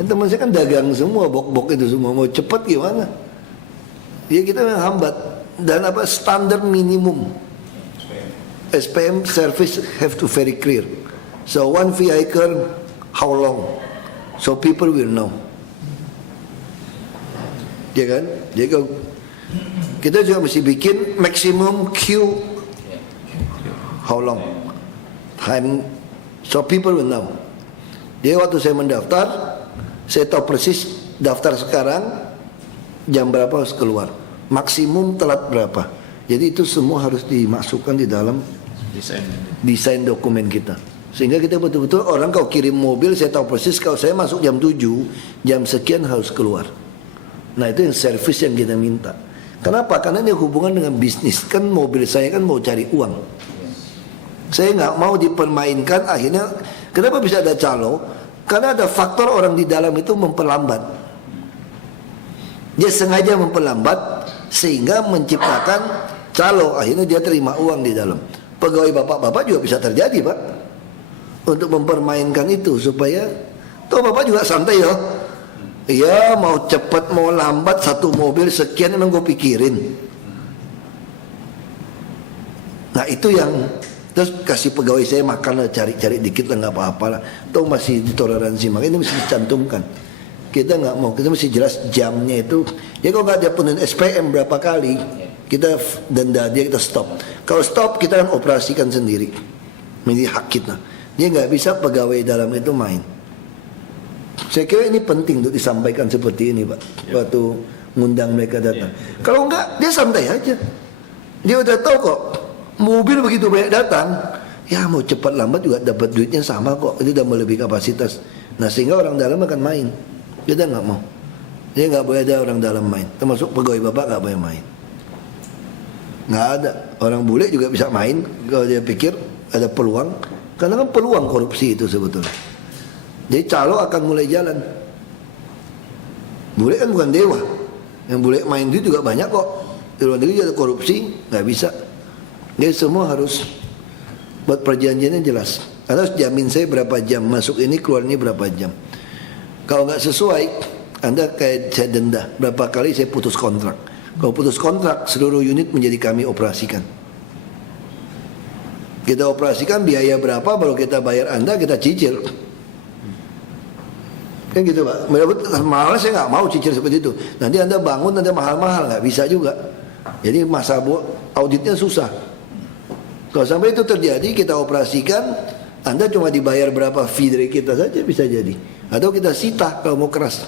Dan teman saya kan dagang semua, bok itu semua. Mau cepat gimana? Ya kita memang hambat. Dan apa standar minimum SPM service have to very clear. So one vehicle how long? So people will know. Ya kan? Jadi kalau kita juga mesti bikin maximum queue how long time, so people will know. Jadi waktu saya mendaftar, saya tahu persis daftar sekarang jam berapa harus keluar, maksimum telat berapa. Jadi itu semua harus dimasukkan di dalam desain dokumen kita. Sehingga kita betul-betul orang kalau kirim mobil, saya tahu persis kalau saya masuk jam 7, jam sekian harus keluar. Nah itu yang servis yang kita minta. Kenapa? Karena ini hubungan dengan bisnis. Kan mobil saya kan mau cari uang. Saya nggak mau dipermainkan. Akhirnya kenapa bisa ada calo? Karena ada faktor orang di dalam itu memperlambat. Dia sengaja memperlambat sehingga menciptakan calo. Akhirnya dia terima uang di dalam. Pegawai bapak-bapak juga bisa terjadi Pak, untuk mempermainkan itu supaya toh bapak juga santai ya. Iya mau cepat mau lambat satu mobil sekian emang gue pikirin. Nah itu yang terus kasih pegawai saya makan lah, cari dikit lah nggak apa-apa lah. Toh masih ditoleransi, makanya ini mesti dicantumkan. Kita nggak mau, kita mesti jelas jamnya itu. Ya kalau nggak ada penuh SPM berapa kali kita denda dia, kita stop. Kalau stop kita kan operasikan sendiri. Ini hak kita. Dia nggak bisa pegawai dalam itu main. Saya kira ini penting untuk disampaikan seperti ini Pak, waktu ngundang mereka datang. Kalau enggak, dia santai aja. Dia udah tahu kok, mobil begitu banyak datang, ya mau cepat lambat juga dapat duitnya sama kok. Itu udah melebihi kapasitas. Nah sehingga orang dalam akan main. Kita nggak mau. Dia nggak boleh ada orang dalam main. Termasuk pegawai bapak nggak boleh main. Nggak ada. Orang bule juga bisa main kalau dia pikir ada peluang. Karena kan peluang korupsi itu sebetulnya. Jadi calo akan mulai jalan. Bule kan bukan dewa. Yang bule main itu juga banyak kok. Di luar negeri ada korupsi, nggak bisa. Jadi semua harus buat perjanjiannya jelas. Anda harus jamin saya berapa jam masuk ini, keluar ini berapa jam. Kalau nggak sesuai, Anda kayak saya denda. Berapa kali saya putus kontrak. Kalau putus kontrak, seluruh unit menjadi kami operasikan. Kita operasikan biaya berapa, baru kita bayar Anda, kita cicil. Kan gitu Pak. Malah saya nggak mau cicil seperti itu. Nanti Anda bangun, Anda mahal-mahal, nggak bisa juga. Jadi masa auditnya susah. Kalau sampai itu terjadi, kita operasikan, Anda cuma dibayar berapa fee dari kita saja bisa jadi. Atau kita sita kalau mau keras.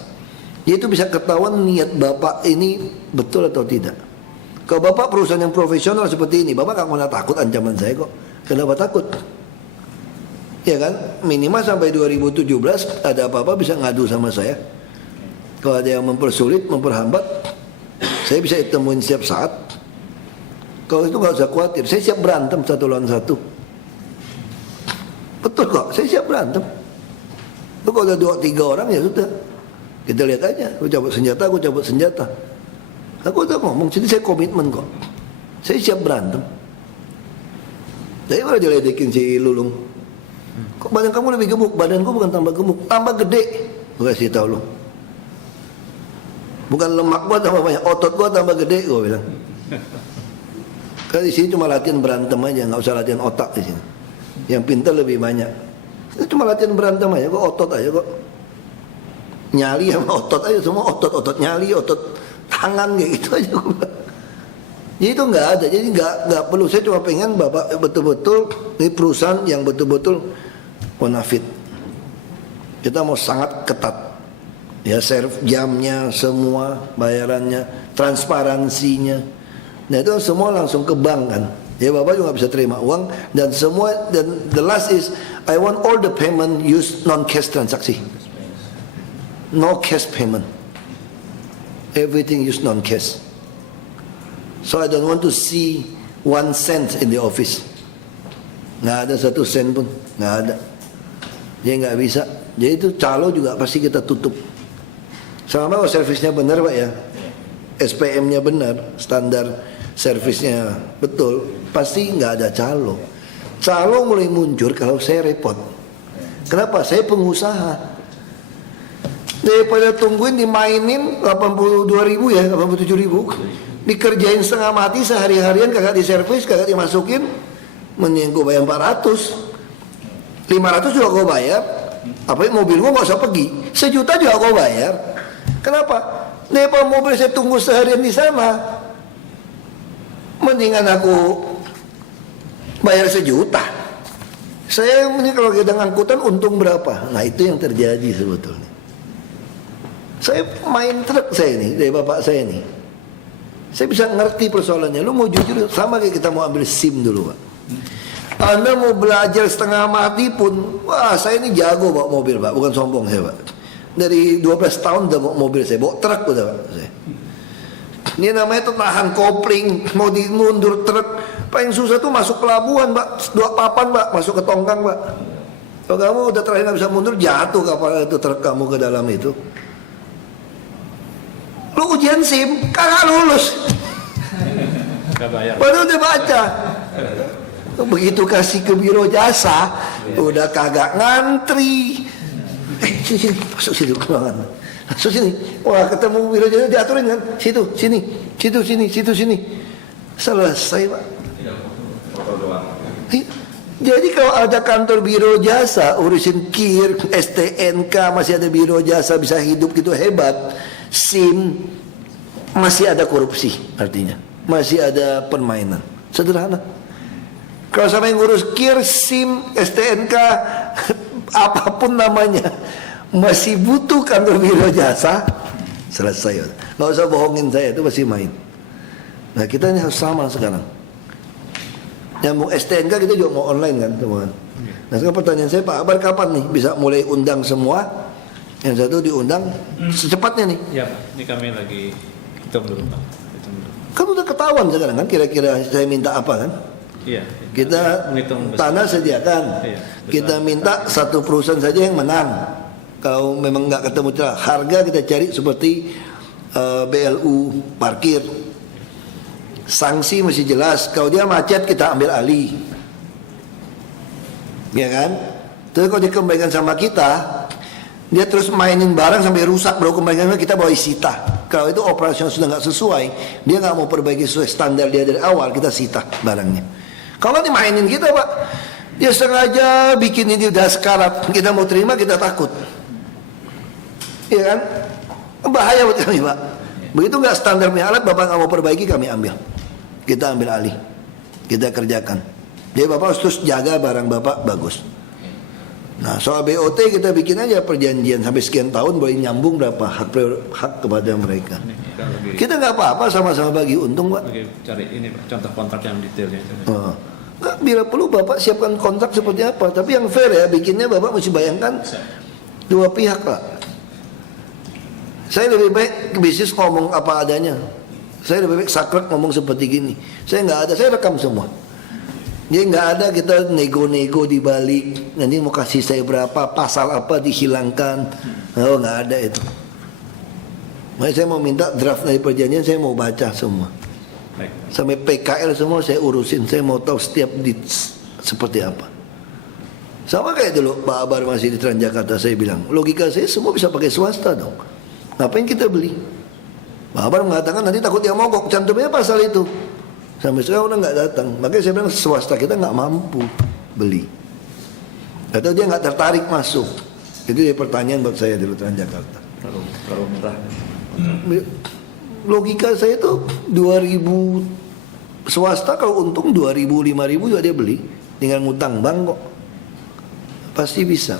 Jadi itu bisa ketahuan niat Bapak ini betul atau tidak. Kalau Bapak perusahaan yang profesional seperti ini, Bapak gak pernah takut ancaman saya kok. Kenapa takut? Ya kan, minimal sampai 2017 ada apa-apa bisa ngadu sama saya. Kalau ada yang mempersulit, memperhambat, saya bisa ditemuin setiap saat. Kalau itu gak usah khawatir, saya siap berantem 1 lawan 1. Betul kok, saya siap berantem. Itu kalau ada 2-3 orang ya sudah, kita lihat aja. Aku cabut senjata. Aku udah ngomong, jadi saya komitmen kok. Saya siap berantem. Jadi malah diledekin si Lulung. Kok badan kamu lebih gemuk? Badanku bukan tambah gemuk, tambah gede. Gue kasih tahu lo. Bukan lemak gua tambah banyak, otot gua tambah gede, gue bilang. Karena di sini cuma latihan berantem aja, nggak usah latihan otak di sini. Yang pintar lebih banyak. Itu cuma latihan berantem aja, kok otot aja kok. Nyali sama otot aja, semua otot nyali, otot tangan kayak gitu aja. Jadi itu nggak ada, jadi nggak perlu. Saya cuma pengen Bapak betul-betul ini perusahaan yang betul-betul bonafit. Kita mau sangat ketat. Ya, serve jamnya, semua bayarannya, transparansinya. Nah itu semua langsung ke bank kan. Ya Bapak juga bisa terima uang dan semua, dan the last is I want all the payment use non-cash transaksi. No cash payment. Everything use non-cash. So I don't want to see 1 cent in the office. Nggak ada 1 sen pun, nggak ada. Jadi nggak bisa. Jadi itu calo juga pasti kita tutup. Sama kalau servisnya benar Pak ya, SPM-nya benar, standar servisnya betul, pasti nggak ada calo. Calo mulai muncul kalau saya repot. Kenapa? Saya pengusaha. Daripada tungguin dimainin 82.000 ya, 87.000, dikerjain setengah mati sehari-harian, kagak diservis, kagak dimasukin, mending gue bayar 400, 500 juga gue bayar. Apalagi mobil gue nggak usah pergi, 1 juta juga gue bayar. Kenapa? Daripada mobil saya tunggu seharian di sana, mendingan aku bayar 1 juta. Saya ini kalau kita angkutan untung berapa? Nah itu yang terjadi sebetulnya. Saya main truk saya ini, dari bapak saya ini. Saya bisa ngerti persoalannya. Lu mau jujur, sama kayak kita mau ambil SIM dulu Pak. Anda mau belajar setengah mati pun, wah saya ini jago bawa mobil Pak, bukan sombong saya Pak. Dari 12 tahun udah bawa mobil saya, bawa truk udah Pak saya. Ini namanya tuh tahan kopling, mau dimundur truk. Paling susah tuh masuk pelabuhan Pak, 2 papan Pak, masuk ke tongkang Pak. Kalau kamu udah terakhir gak bisa mundur, jatuh kapal itu truk kamu ke dalam itu. Lu ujian SIM, kagak lulus. Baru udah baca. Begitu kasih ke biro jasa, udah kagak ngantri. Sini, masuk situ ruangan. Masuk sini. Wah, ketemu biro jasa diaturin kan. Situ, sini. Sini. Selesai, Pak. Jadi kalau ada kantor biro jasa urusin KIR, STNK, masih ada biro jasa bisa hidup gitu hebat. SIM masih ada korupsi, artinya masih ada permainan. Sederhana. Kalau sampai ngurus KIR, SIM, STNK, apapun namanya, masih butuh kantor biro jasa, selesai. Nggak usah bohongin saya, itu masih main. Nah kita ini harus sama sekarang. Yang mau STNK kita juga mau online kan, teman. Nah sekarang pertanyaan saya, Pak Akbar kapan nih bisa mulai undang semua? Yang satu diundang secepatnya nih. Ya Pak, ini kami lagi hitung dulu Pak. Kan udah ketahuan sekarang kan kira-kira saya minta apa kan? Iya. Kita Menghitung tanah sediakan. Iya, Kita minta satu perusahaan saja yang menang. Kalau memang nggak ketemu celah, harga kita cari seperti BLU parkir. Sanksi mesti jelas. Kalau dia macet kita ambil alih. Ya kan? Terus kalau dikembalikan sama kita, dia terus mainin barang sampai rusak, baru kembalikan kita bawa sita. Kalau itu operasional sudah nggak sesuai, dia nggak mau perbaiki sesuai standar dia dari awal, kita sita barangnya. Kalau dimainin kita Pak, dia sengaja bikin ini udah sekarat, kita mau terima kita takut, iya kan? Bahaya buat kami Pak. Begitu nggak standarnya alat, Bapak nggak mau perbaiki, kami ambil, kita ambil alih, kita kerjakan. Jadi Bapak harus terus jaga barang Bapak bagus. Nah, soal BOT kita bikin aja perjanjian sampai sekian tahun boleh nyambung berapa hak kepada mereka. Kita nggak apa-apa, sama-sama bagi untung, Pak. Oke, cari ini Pak, contoh kontrak yang detailnya itu. Nah, bila perlu Bapak siapkan kontrak seperti apa. Tapi yang fair ya, bikinnya Bapak mesti bayangkan dua pihak, Pak. Saya lebih baik bisnis ngomong apa adanya. Saya lebih baik saklek ngomong seperti gini. Saya nggak ada, saya rekam semua. Jadi nggak ada kita nego-nego di balik. Nanti mau kasih saya berapa, pasal apa dihilangkan. Oh, nggak ada itu. Makanya saya mau minta draft dari perjanjian, saya mau baca semua. Baik. Sampai PKL semua saya urusin. Saya mau tahu setiap seperti apa. Sama kayak dulu Pak Abar masih di Transjakarta, saya bilang logika saya semua bisa pakai swasta dong. Ngapain kita beli? Pak Abar mengatakan nanti takut dia mogok, cantumnya pasal itu. Sampai sekarang orang nggak datang. Makanya saya bilang swasta kita nggak mampu beli. Atau dia nggak tertarik masuk. Itu dia pertanyaan buat saya dulu Transjakarta. Terlalu murah. Logika saya itu 2000 swasta kalau untung 2000 5000 juga dia beli. Tinggal ngutang bank kok. Pasti bisa.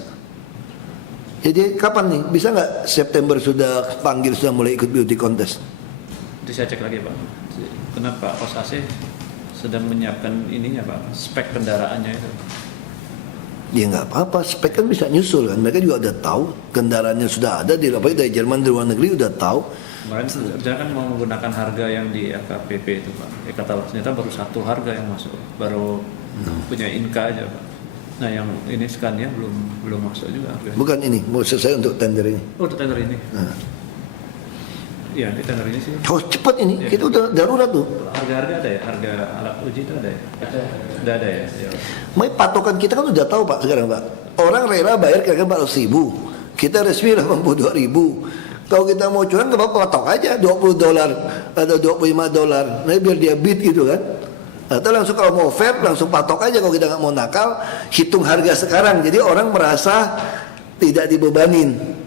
Jadi kapan nih? Bisa nggak September sudah panggil, sudah mulai ikut beauty contest? Itu saya cek lagi Pak. Kenapa Pos AC sedang menyiapkan ininya Pak, spek kendaraannya itu? Ya nggak apa-apa, spek kan bisa nyusul kan. Mereka juga udah tahu kendaraannya sudah ada di dari Jerman, dari luar negeri udah tahu. Kemarin saya kan mau menggunakan harga yang di LKPP itu Pak. Kata ternyata baru satu harga yang masuk, baru punya Inka aja Pak. Nah yang ini Scania belum masuk juga harganya. Bukan ini, mau selesai untuk tender ini. Oh untuk tender ini? Iya di tender ini sih. Oh cepat ini, kita udah darurat tuh. Harga ada ya? Harga alat uji itu ada ya? Udah ada ya? Makanya patokan kita kan udah tahu Pak sekarang Pak. Orang rela bayar kira-kira 400 ribu. Kita resmi 82 ribu. Kalau kita mau curang nggak apa-apa, patok aja $20 atau $25. Nah biar dia bid gitu kan. Atau langsung kalau mau fair langsung patok aja, kalau kita nggak mau nakal hitung harga sekarang. Jadi orang merasa tidak dibebanin.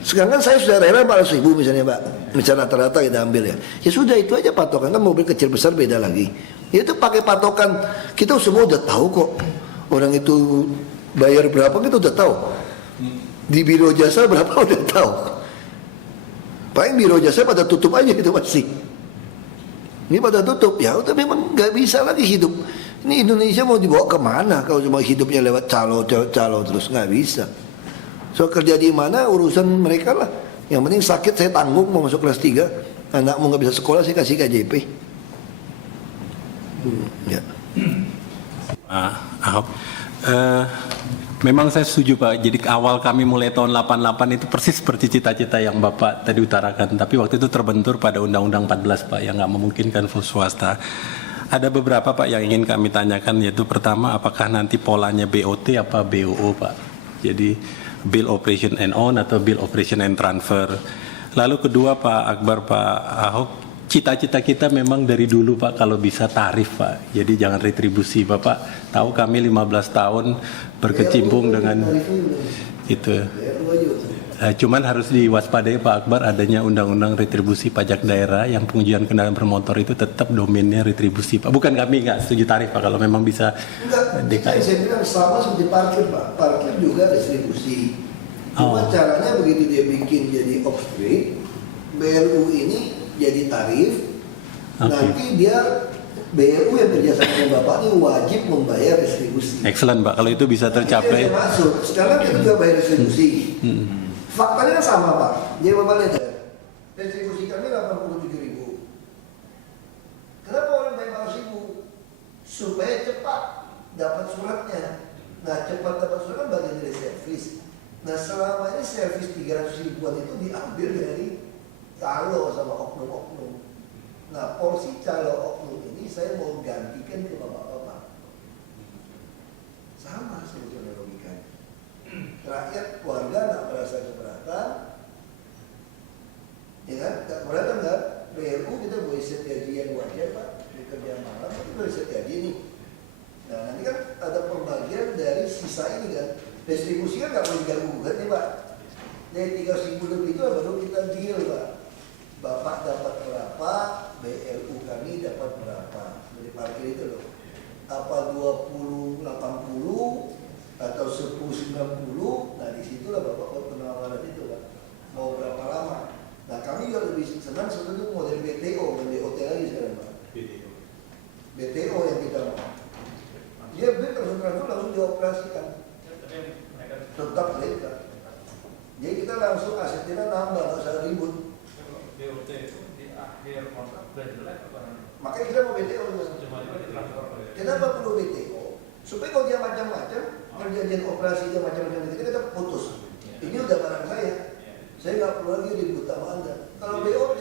Sekarang kan saya sudah rela 400 ribu misalnya Pak. Misalnya rata-rata kita ambil ya. Ya sudah itu aja patokan, kan mobil kecil besar beda lagi. Ya itu pakai patokan. Kita semua udah tahu kok. Orang itu bayar berapa kita udah tahu. Di biro jasa berapa udah tahu. Paling biro jasa pada tutup aja itu masih. Ini pada tutup. Ya udah memang nggak bisa lagi hidup. Ini Indonesia mau dibawa kemana kalau cuma hidupnya lewat calo terus, nggak bisa. So kerja di mana urusan mereka lah. Yang penting sakit saya tanggung, mau masuk kelas 3. Anakmu nggak bisa sekolah saya kasih KJP. Ya. Ahok, memang saya setuju Pak. Jadi awal kami mulai tahun 88 itu persis seperti cita-cita yang Bapak tadi utarakan. Tapi waktu itu terbentur pada Undang-Undang 14 Pak yang nggak memungkinkan full swasta. Ada beberapa Pak yang ingin kami tanyakan, yaitu pertama apakah nanti polanya BOT apa BOO Pak? Jadi Bill Operation and Own atau Bill Operation and Transfer. Lalu kedua Pak Akbar, Pak Ahok, cita-cita kita memang dari dulu Pak kalau bisa tarif Pak. Jadi jangan retribusi. Bapak tahu kami 15 tahun berkecimpung dengan itu. Cuman harus diwaspadai Pak Akbar adanya undang-undang retribusi pajak daerah yang pengujian kendaraan bermotor itu tetap domainnya retribusi Pak. Bukan kami nggak setuju tarif Pak kalau memang bisa DKI. Saya bilang sama seperti parkir Pak. Parkir juga retribusi. Cuma caranya begitu dia bikin jadi off-street, BLU ini jadi tarif. Nanti dia BLU yang kerjasama dengan Bapak ini wajib membayar retribusi. Excellent Pak, kalau itu bisa tercapai. Masuk. Sekarang kita juga bayar retribusi. Faktanya kan sama Pak. Jadi Bapak lihat ya, retribusi kami 87 ribu. Kenapa orang bayar 400 ribu? Supaya cepat dapat suratnya. Nah cepat dapat surat kan bagian dari servis. Nah selama ini servis 300 ribuan itu diambil dari calo sama oknum-oknum. Nah porsi calo oknum ini saya mau gantikan ke bapak-bapak. Sama sebetulnya logikanya. Rakyat warga nggak merasa keberatan, ya kan? Nggak keberatan kan? BLU kita boleh set gaji yang wajar Pak, di kerja malam kita boleh set gaji nih. Nah nanti kan ada pembagian dari sisa ini kan, distribusi kan nggak boleh diganggu gugat nih Pak. Dari 300.000 lebih itu baru kita deal Pak. Bapak dapat berapa, BLU kami dapat berapa dari parkir itu loh. apa 2080 atau 1090, nah disitulah Bapak buat penawaran itu Pak, mau berapa lama. Nah kami juga lebih senang sebetulnya model BTO, bukan DOT lagi sekarang Pak. BTO yang kita mau. Dia transfer langsung dioperasikan. Tetap mereka. Jadi kita langsung asetnya nambah, nggak usah ribut. BOT itu di akhir kontrak sudah jelek apa? Makanya kita mau BTO. Kenapa perlu BTO? Supaya kalau dia macam-macam, perjanjian operasi dia macam-macam kita putus. Ini udah barang saya nggak perlu lagi ribut sama Anda. Kalau BOT,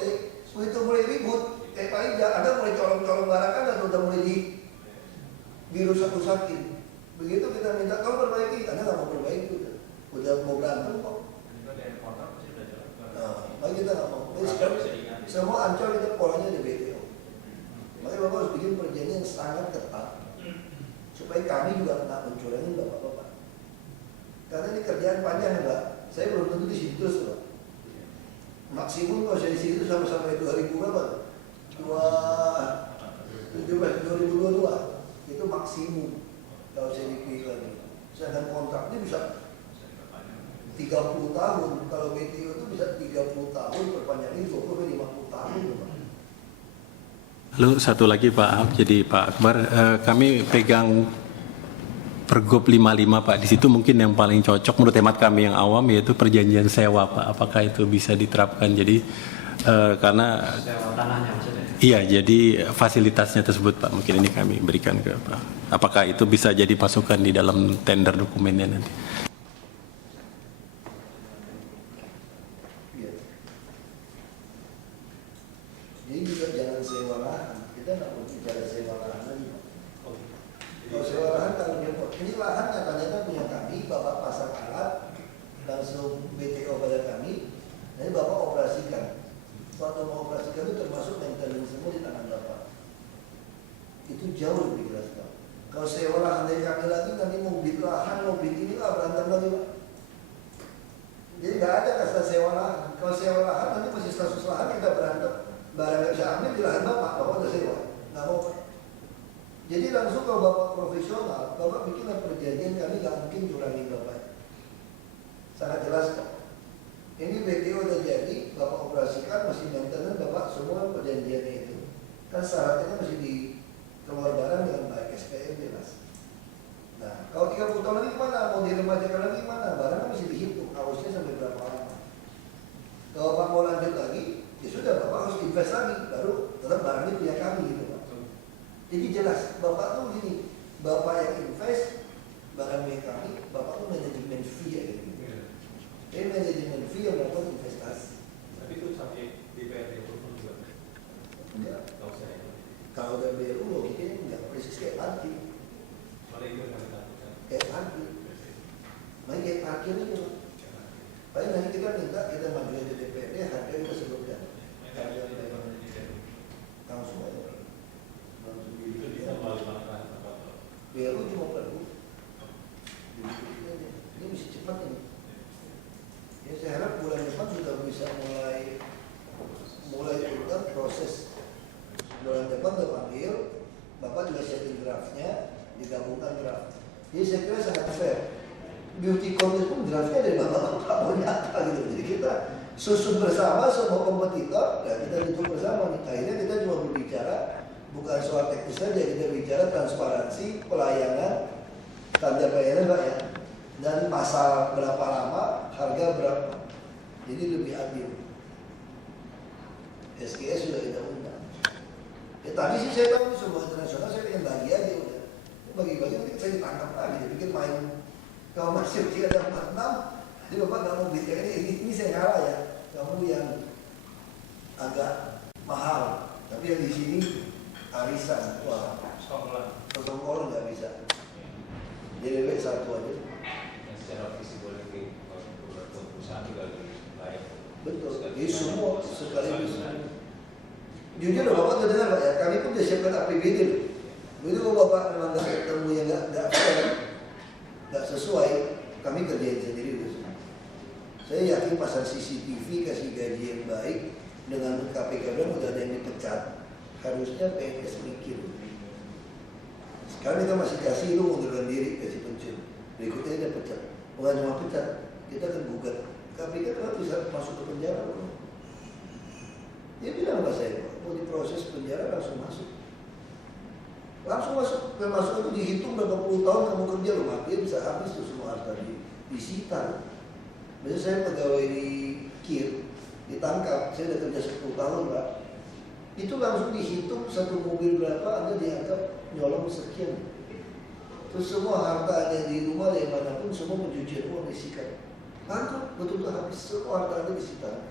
begitu mulai ribut, Anda mulai colong-colong barang Anda, udah mulai dirusak-rusakin. Begitu kita minta tolong perbaiki, Anda nggak mau perbaiki, udah mau berantem kok. Nah, makanya kita nggak mau. Semua Ancol kita polanya di BTO. Makanya Bapak harus bikin perjanjian yang sangat ketat supaya kami juga nggak mencurangin Bapak-Bapak. Karena ini kerjaan panjang Mbak. Saya belum tentu di situ terus Pak. Maksimum kalau saya di sini itu sampai 2000 berapa? 2022 itu maksimum kalau saya dipilih lagi. Sedangkan kontraknya bisa 30 tahun. Kalau BTO itu bisa 30 tahun, perpanjangnya 20-50 tahun. Lalu satu lagi Pak, jadi Pak Akbar, kami pegang Pergub 55 Pak. Di situ mungkin yang paling cocok menurut hemat kami yang awam yaitu perjanjian sewa Pak. Apakah itu bisa diterapkan? Jadi karena sewa tanahnya maksudnya. Iya, jadi fasilitasnya tersebut Pak. Mungkin ini kami berikan ke Pak. Apakah itu bisa jadi masukan di dalam tender dokumennya nanti? Jadi juga jangan sewa lahan. Kita nggak mau bicara sewa lahan lagi. Kalau sewa lahan, kalau ini lahan nyata-nyata punya kami, Bapak pasang alat, langsung BTO pada kami, nanti Bapak operasikan. Waktu mau operasikan itu termasuk maintenance semua di tangan Bapak. Itu jauh lebih jelas Pak. Kalau sewa lahan dari kami lagi, nanti mau beli lahan, mau beli ini lah, berantem lagi Pak. Jadi nggak ada kata sewa lahan. Kalau sewa lahan nanti masih status lahan kita berantem. Barang yang bisa ambil di lahan Bapak udah sewa, nggak mau Pak. Jadi langsung kalau Bapak profesional, Bapak bikin perjanjian, kami nggak mungkin curangin Bapak. Sangat jelas kok. Ini BTO udah jadi, Bapak operasikan, masih maintenance, Bapak semua perjanjiannya itu. Kan syaratnya masih di keluar barang dengan baik, SPM jelas. Nah, kalau 30 tahun lagi gimana? Mau diremajakan lagi gimana? Barang kan masih dihitung, harusnya sampai berapa lama. Kalau Bapak mau lanjut lagi, ya sudah Bapak harus invest lagi, baru tetap barangnya punya kami gitu Pak. Jadi jelas, Bapak tuh gini, Bapak yang invest, barang milik kami, Bapak tuh manajemen fee ya gitu. Jadi manajemen fee yang melakukan investasi. Tapi itu sampai DPRD pun juga. Enggak. Kalau udah BRU logikanya enggak persis kayak parkir. Kayak parkir. Main kayak parkir itu. Paling nanti kita minta, kita maju di DPRD, harga kita sebutkan. Langsung aja. BRU cuma perlu. Ini mesti cepat ini. Ya saya harap bulan depan sudah bisa mulai tuntas proses. Bulan depan udah panggil, Bapak juga siapin draftnya, digabungkan draft. Jadi saya kira sangat fair. Beauty contest pun draftnya dari Bapak mau nyata gitu. Jadi kita susun bersama semua kompetitor, ya kita duduk bersama nih. Akhirnya kita cuma berbicara bukan soal teknis saja, kita bicara transparansi, pelayanan, standar pelayanan Pak ya. Dan pasal berapa lama, harga berapa. Jadi lebih adil. SKS sudah kita undang. Ya tadi sih saya tahu di sebuah internasional, saya ingin bagi aja udah. Bagi-bagi nanti saya ditangkap lagi, dia pikir main. Kalau masih kira ada 46, jadi Bapak nggak mau beli ini saya ngalah ya. Kamu yang agak mahal, tapi yang di sini arisan, wah, kosong nggak bisa. Jadi lebih satu aja. Secara visibility perusahaan juga lebih baik. Betul. Jadi semua sekaligus. Jujur loh Bapak udah dengar Pak ya, kami pun sudah siapkan APBD loh. Begitu kalau Bapak memang nggak ketemu yang nggak sesuai, kami kerjain sendiri loh. Saya yakin pasang CCTV, kasih gaji yang baik, dengan KPK dan udah ada yang dipecat, harusnya PNS mikir. Sekarang kita masih kasih lu mundurkan diri, kasih pensiun. Berikutnya dia pecat. Bukan cuma pecat, kita akan gugat. KPK kan bisa masuk ke penjara. Bro. Dia bilang sama saya, mau diproses penjara langsung masuk. Langsung masuk, masuk itu dihitung berapa puluh tahun kamu kerja, lu mati bisa habis tuh semua harta disita. Biasanya saya pegawai di KIR, ditangkap, saya udah kerja 10 tahun Pak. Itu langsung dihitung satu mobil berapa, Anda dianggap nyolong sekian. Terus semua harta Anda di rumah, yang manapun, semua pencucian uang disikat. Langsung betul-betul habis, semua harta Anda disita.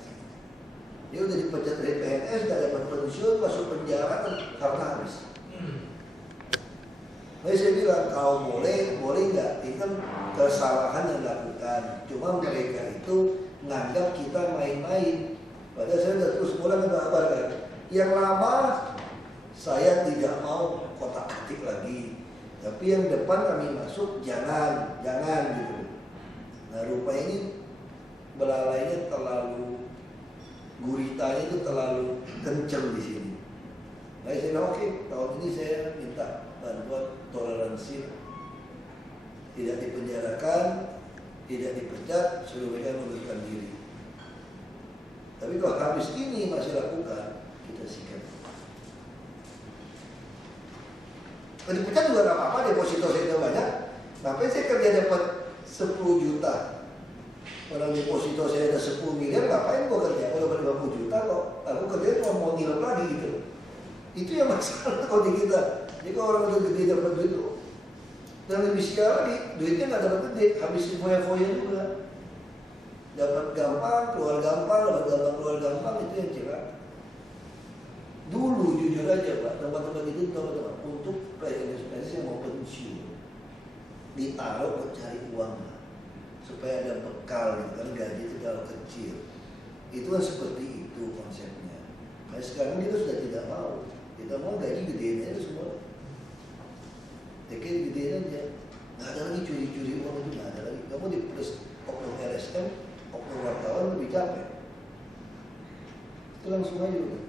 Dia udah dipecat dari PNS, gak dapat pensiun, masuk penjara, kan harta habis. Jadi saya bilang, kalau boleh nggak? Ini kan kesalahan yang dilakukan. Cuma mereka itu nganggap kita main-main. Padahal saya udah terus pulang ke kabar kan. Yang lama saya tidak mau kotak atik lagi. Tapi yang depan kami masuk jangan gitu. Nah rupanya ini belalainya terlalu, guritanya itu terlalu kencang di sini. Nah saya bilang oke, tahun ini saya minta bantuan toleransi, tidak dipenjarakan, tidak dipecat, suruh mereka mengundurkan diri. Tapi kalau habis ini masih lakukan, kita sikat. Kalau dipecat juga nggak apa-apa, deposito saya itu banyak. Ngapain saya kerja dapat 10 juta? Orang deposito saya ada 10 miliar, ngapain gua kerja? Kalau dapat 50 juta kok, aku kerja cuma mau nilai lagi gitu. Itu yang masalah kalau di kita. Jadi kalau orang udah gede dapat duit itu, dan lebih sial lagi, duitnya nggak dapat gede, habis foya-foya juga. Dapat gampang, keluar gampang, keluar gampang, itu yang cerah. Dulu jujur aja Pak, tempat-tempat itu teman-teman untuk PNS yang mau pensiun, ditaruh buat cari uang, supaya ada bekal, gitu kan gaji itu kalau kecil. Itu kan seperti itu konsepnya. Nah sekarang kita sudah tidak mau. Kita mau gaji gedein aja semua. Tekin gedein aja. Nggak ada lagi curi-curi uang itu, nggak ada lagi. Kamu di plus oknum LSM, oknum wartawan lebih capek. Itu langsung aja udah.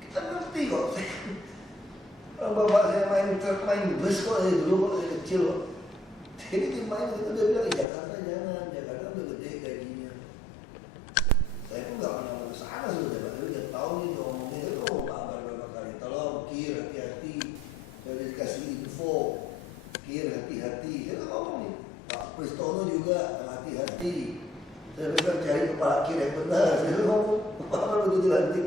Kita ngerti kok. Orang bapak saya main bus kok dari dulu kok dari kecil kok. Ini dimain kita udah bilang Jakarta jangan, Jakarta udah gede gajinya. Saya pun nggak pernah ke sana sudah, tapi udah tahu nih ngomongnya itu berapa kali. Tolong KIR hati-hati, saya udah dikasih info. KIR hati-hati, saya udah ngomong nih. Pak Pristono juga hati-hati. Saya bilang cari kepala KIR yang benar. Saya udah ngomong, Bapak udah dilantik.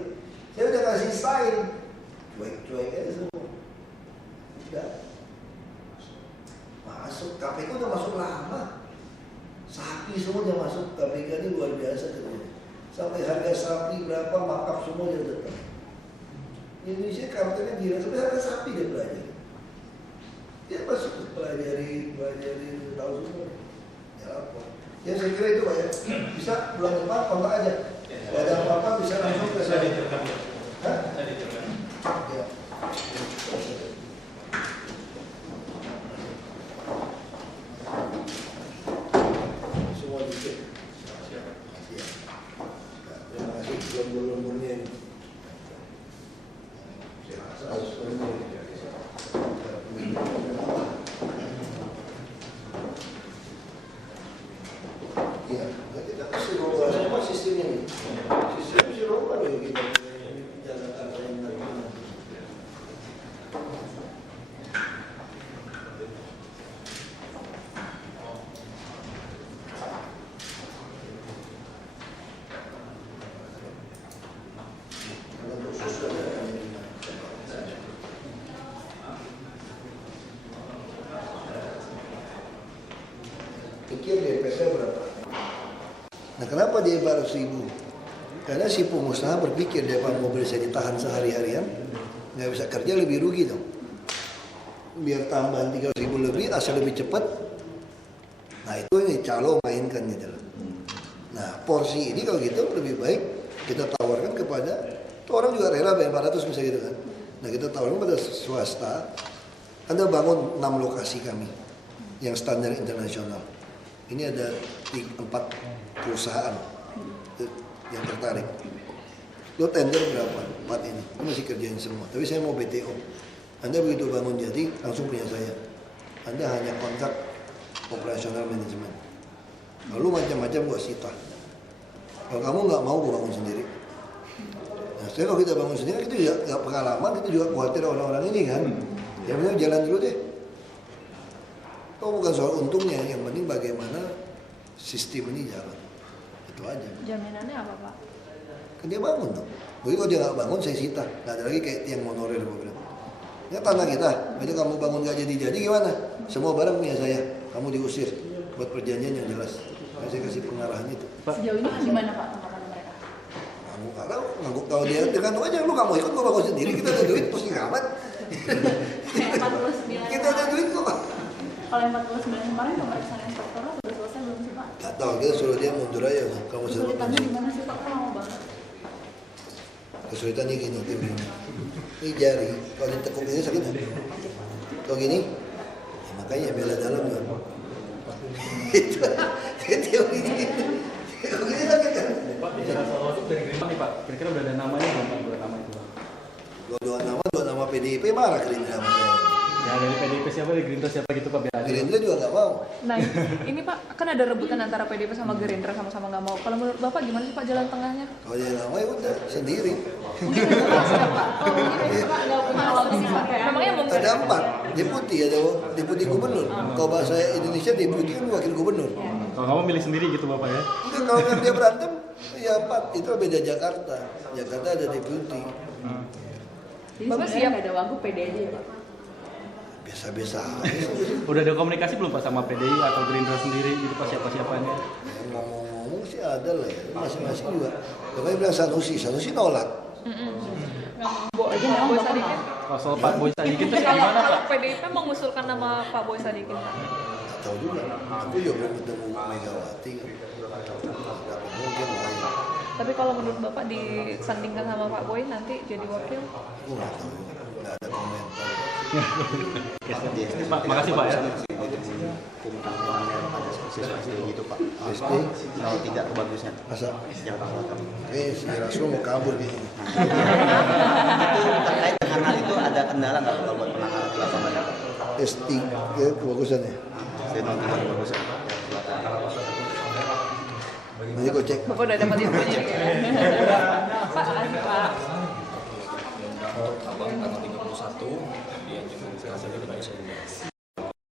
Saya udah kasih sign, cuek-cuek aja semua. Udah. Masuk, KPK udah masuk lama. Sapi semua udah masuk, KPK ini luar biasa katanya. Sampai harga sapi berapa, markup semua dia datang. Indonesia karakternya gila, sampai harga sapi dia belajar. Dia masuk pelajari tahu semua. Ya apa? Ya saya kira itu Pak ya. Bisa bulan depan kontak aja. Kalau ada apa-apa bisa langsung ke saya. Hah? Ya. Semua dicek. Siap. Terima kasih lembur-lemburnya ini. Harus lembur. Iya, kita mesti rubah semua sistemnya ini. Sistem mesti rubah dulu kita. Jalan apa yang lain. Pikir DPP berapa? Nah kenapa dia baru 1.000? Karena si pengusaha berpikir dia mobil saya ditahan sehari-harian, nggak bisa kerja lebih rugi dong. Biar tambahan 3.000 lebih, asal lebih cepat. Nah itu ini calo mainkan gitu. Nah porsi ini kalau gitu lebih baik kita tawarkan kepada, orang juga rela bayar 400 misalnya gitu kan. Nah kita tawarkan pada swasta, Anda bangun 6 lokasi kami yang standar internasional. Ini ada 4 perusahaan yang tertarik. Lo tender berapa? 4 ini. Lo masih kerjain semua. Tapi saya mau BTO. Anda begitu bangun jadi langsung punya saya. Anda hanya kontrak operasional manajemen. Lalu macam-macam gua sita. Kalau kamu nggak mau gua bangun sendiri. Nah, setelah kalau kita bangun sendiri kita juga nggak pengalaman, kita juga khawatir orang-orang ini kan. Ya benar jalan dulu deh. Oh bukan soal untungnya, yang penting bagaimana sistem ini jalan. Itu aja. Jaminannya apa Pak? Kan dia bangun dong. Begitu kalau dia nggak bangun saya sita. Nggak ada lagi kayak tiang monorer gua bilang. Ya tanah kita, itu kamu bangun nggak jadi gimana? Semua barang punya saya, kamu diusir. Buat perjanjian yang jelas. Nah, saya kasih pengarahan itu. Sejauh ini gimana Pak tanggapan mereka? Kamu kalau dia tergantung aja, lu nggak mau ikut, gua bangun sendiri, kita ada duit, pusing amat. Kayak 49 Kita ada duit kok. Kalau yang 49 kemarin pemeriksaan inspektorat sudah selesai belum sih Pak? Gak tahu, kita suruh dia mundur aja. Kamu suruh Kesulitannya mundur. gimana sih Pak? Kok lama banget? Kesulitannya gini, tim ini. Ini jari, kalau ditekuk ini sakit nggak? Kalau gini, ya makanya bela dalam kan. Itu, teori ini. Begini sakit kan? Pak, bicara soal dari Gerindra nih Pak, kira-kira udah ada namanya belum Pak? Dua nama itu Pak? Dua nama PDIP marah Gerindra sama saya. Ya dari PDIP siapa, dari Gerindra siapa gitu Pak? Biar adil. Gerindra juga nggak mau. Nah, ini Pak, kan ada rebutan antara PDIP sama Gerindra sama-sama nggak mau. Kalau menurut Bapak gimana sih Pak jalan tengahnya? Kalau dia nggak mau ya udah sendiri. Mungkin siapa Pak? Oh, mungkin Pak nggak punya lawan sih Pak. Memangnya mungkin Ada 4 deputi, ada deputi gubernur. Kalau bahasa Indonesia deputi kan wakil gubernur. Kalau kamu milih sendiri gitu Bapak ya? Enggak, kalau kan dia berantem, ya 4. Itu beda Jakarta. Jakarta ada deputi. Jadi Bapak siap ada wagub PD aja ya Pak? Biasa-biasa. Udah ada komunikasi belum Pak sama PDI atau Gerindra sendiri gitu Pak, siapa-siapanya? Ngomong-ngomong sih ada lah ya. Masing-masing juga. Makanya bilang Sanusi nolak. Boy Sadikin. Kalau soal Pak Boy Sadikin itu Kalau gimana Pak? PDIP mengusulkan nama Pak Boy Sadikin Pak? Nggak tahu juga. Aku juga belum ketemu Megawati. Nggak mungkin lah ya. Tapi kalau menurut Bapak disandingkan sama Pak Boy nanti jadi wakil? Aku nggak tahu. Nggak ada komentar. Pak, makasih Pak ya. gitu Pak. SD? Kalau tidak kebagusan Masa? yang Pak. Si Rasul mau kabur kayaknya. Itu terkait dengan hal itu ada kendala nggak kalau buat penanganan pelaksanaan Pak? S3 kebagusannya. Statement tidak kebagusan. Nanti kau cek. Bapak udah dapat infonya. Pak, makasih Pak. Tanggal 31 dia juga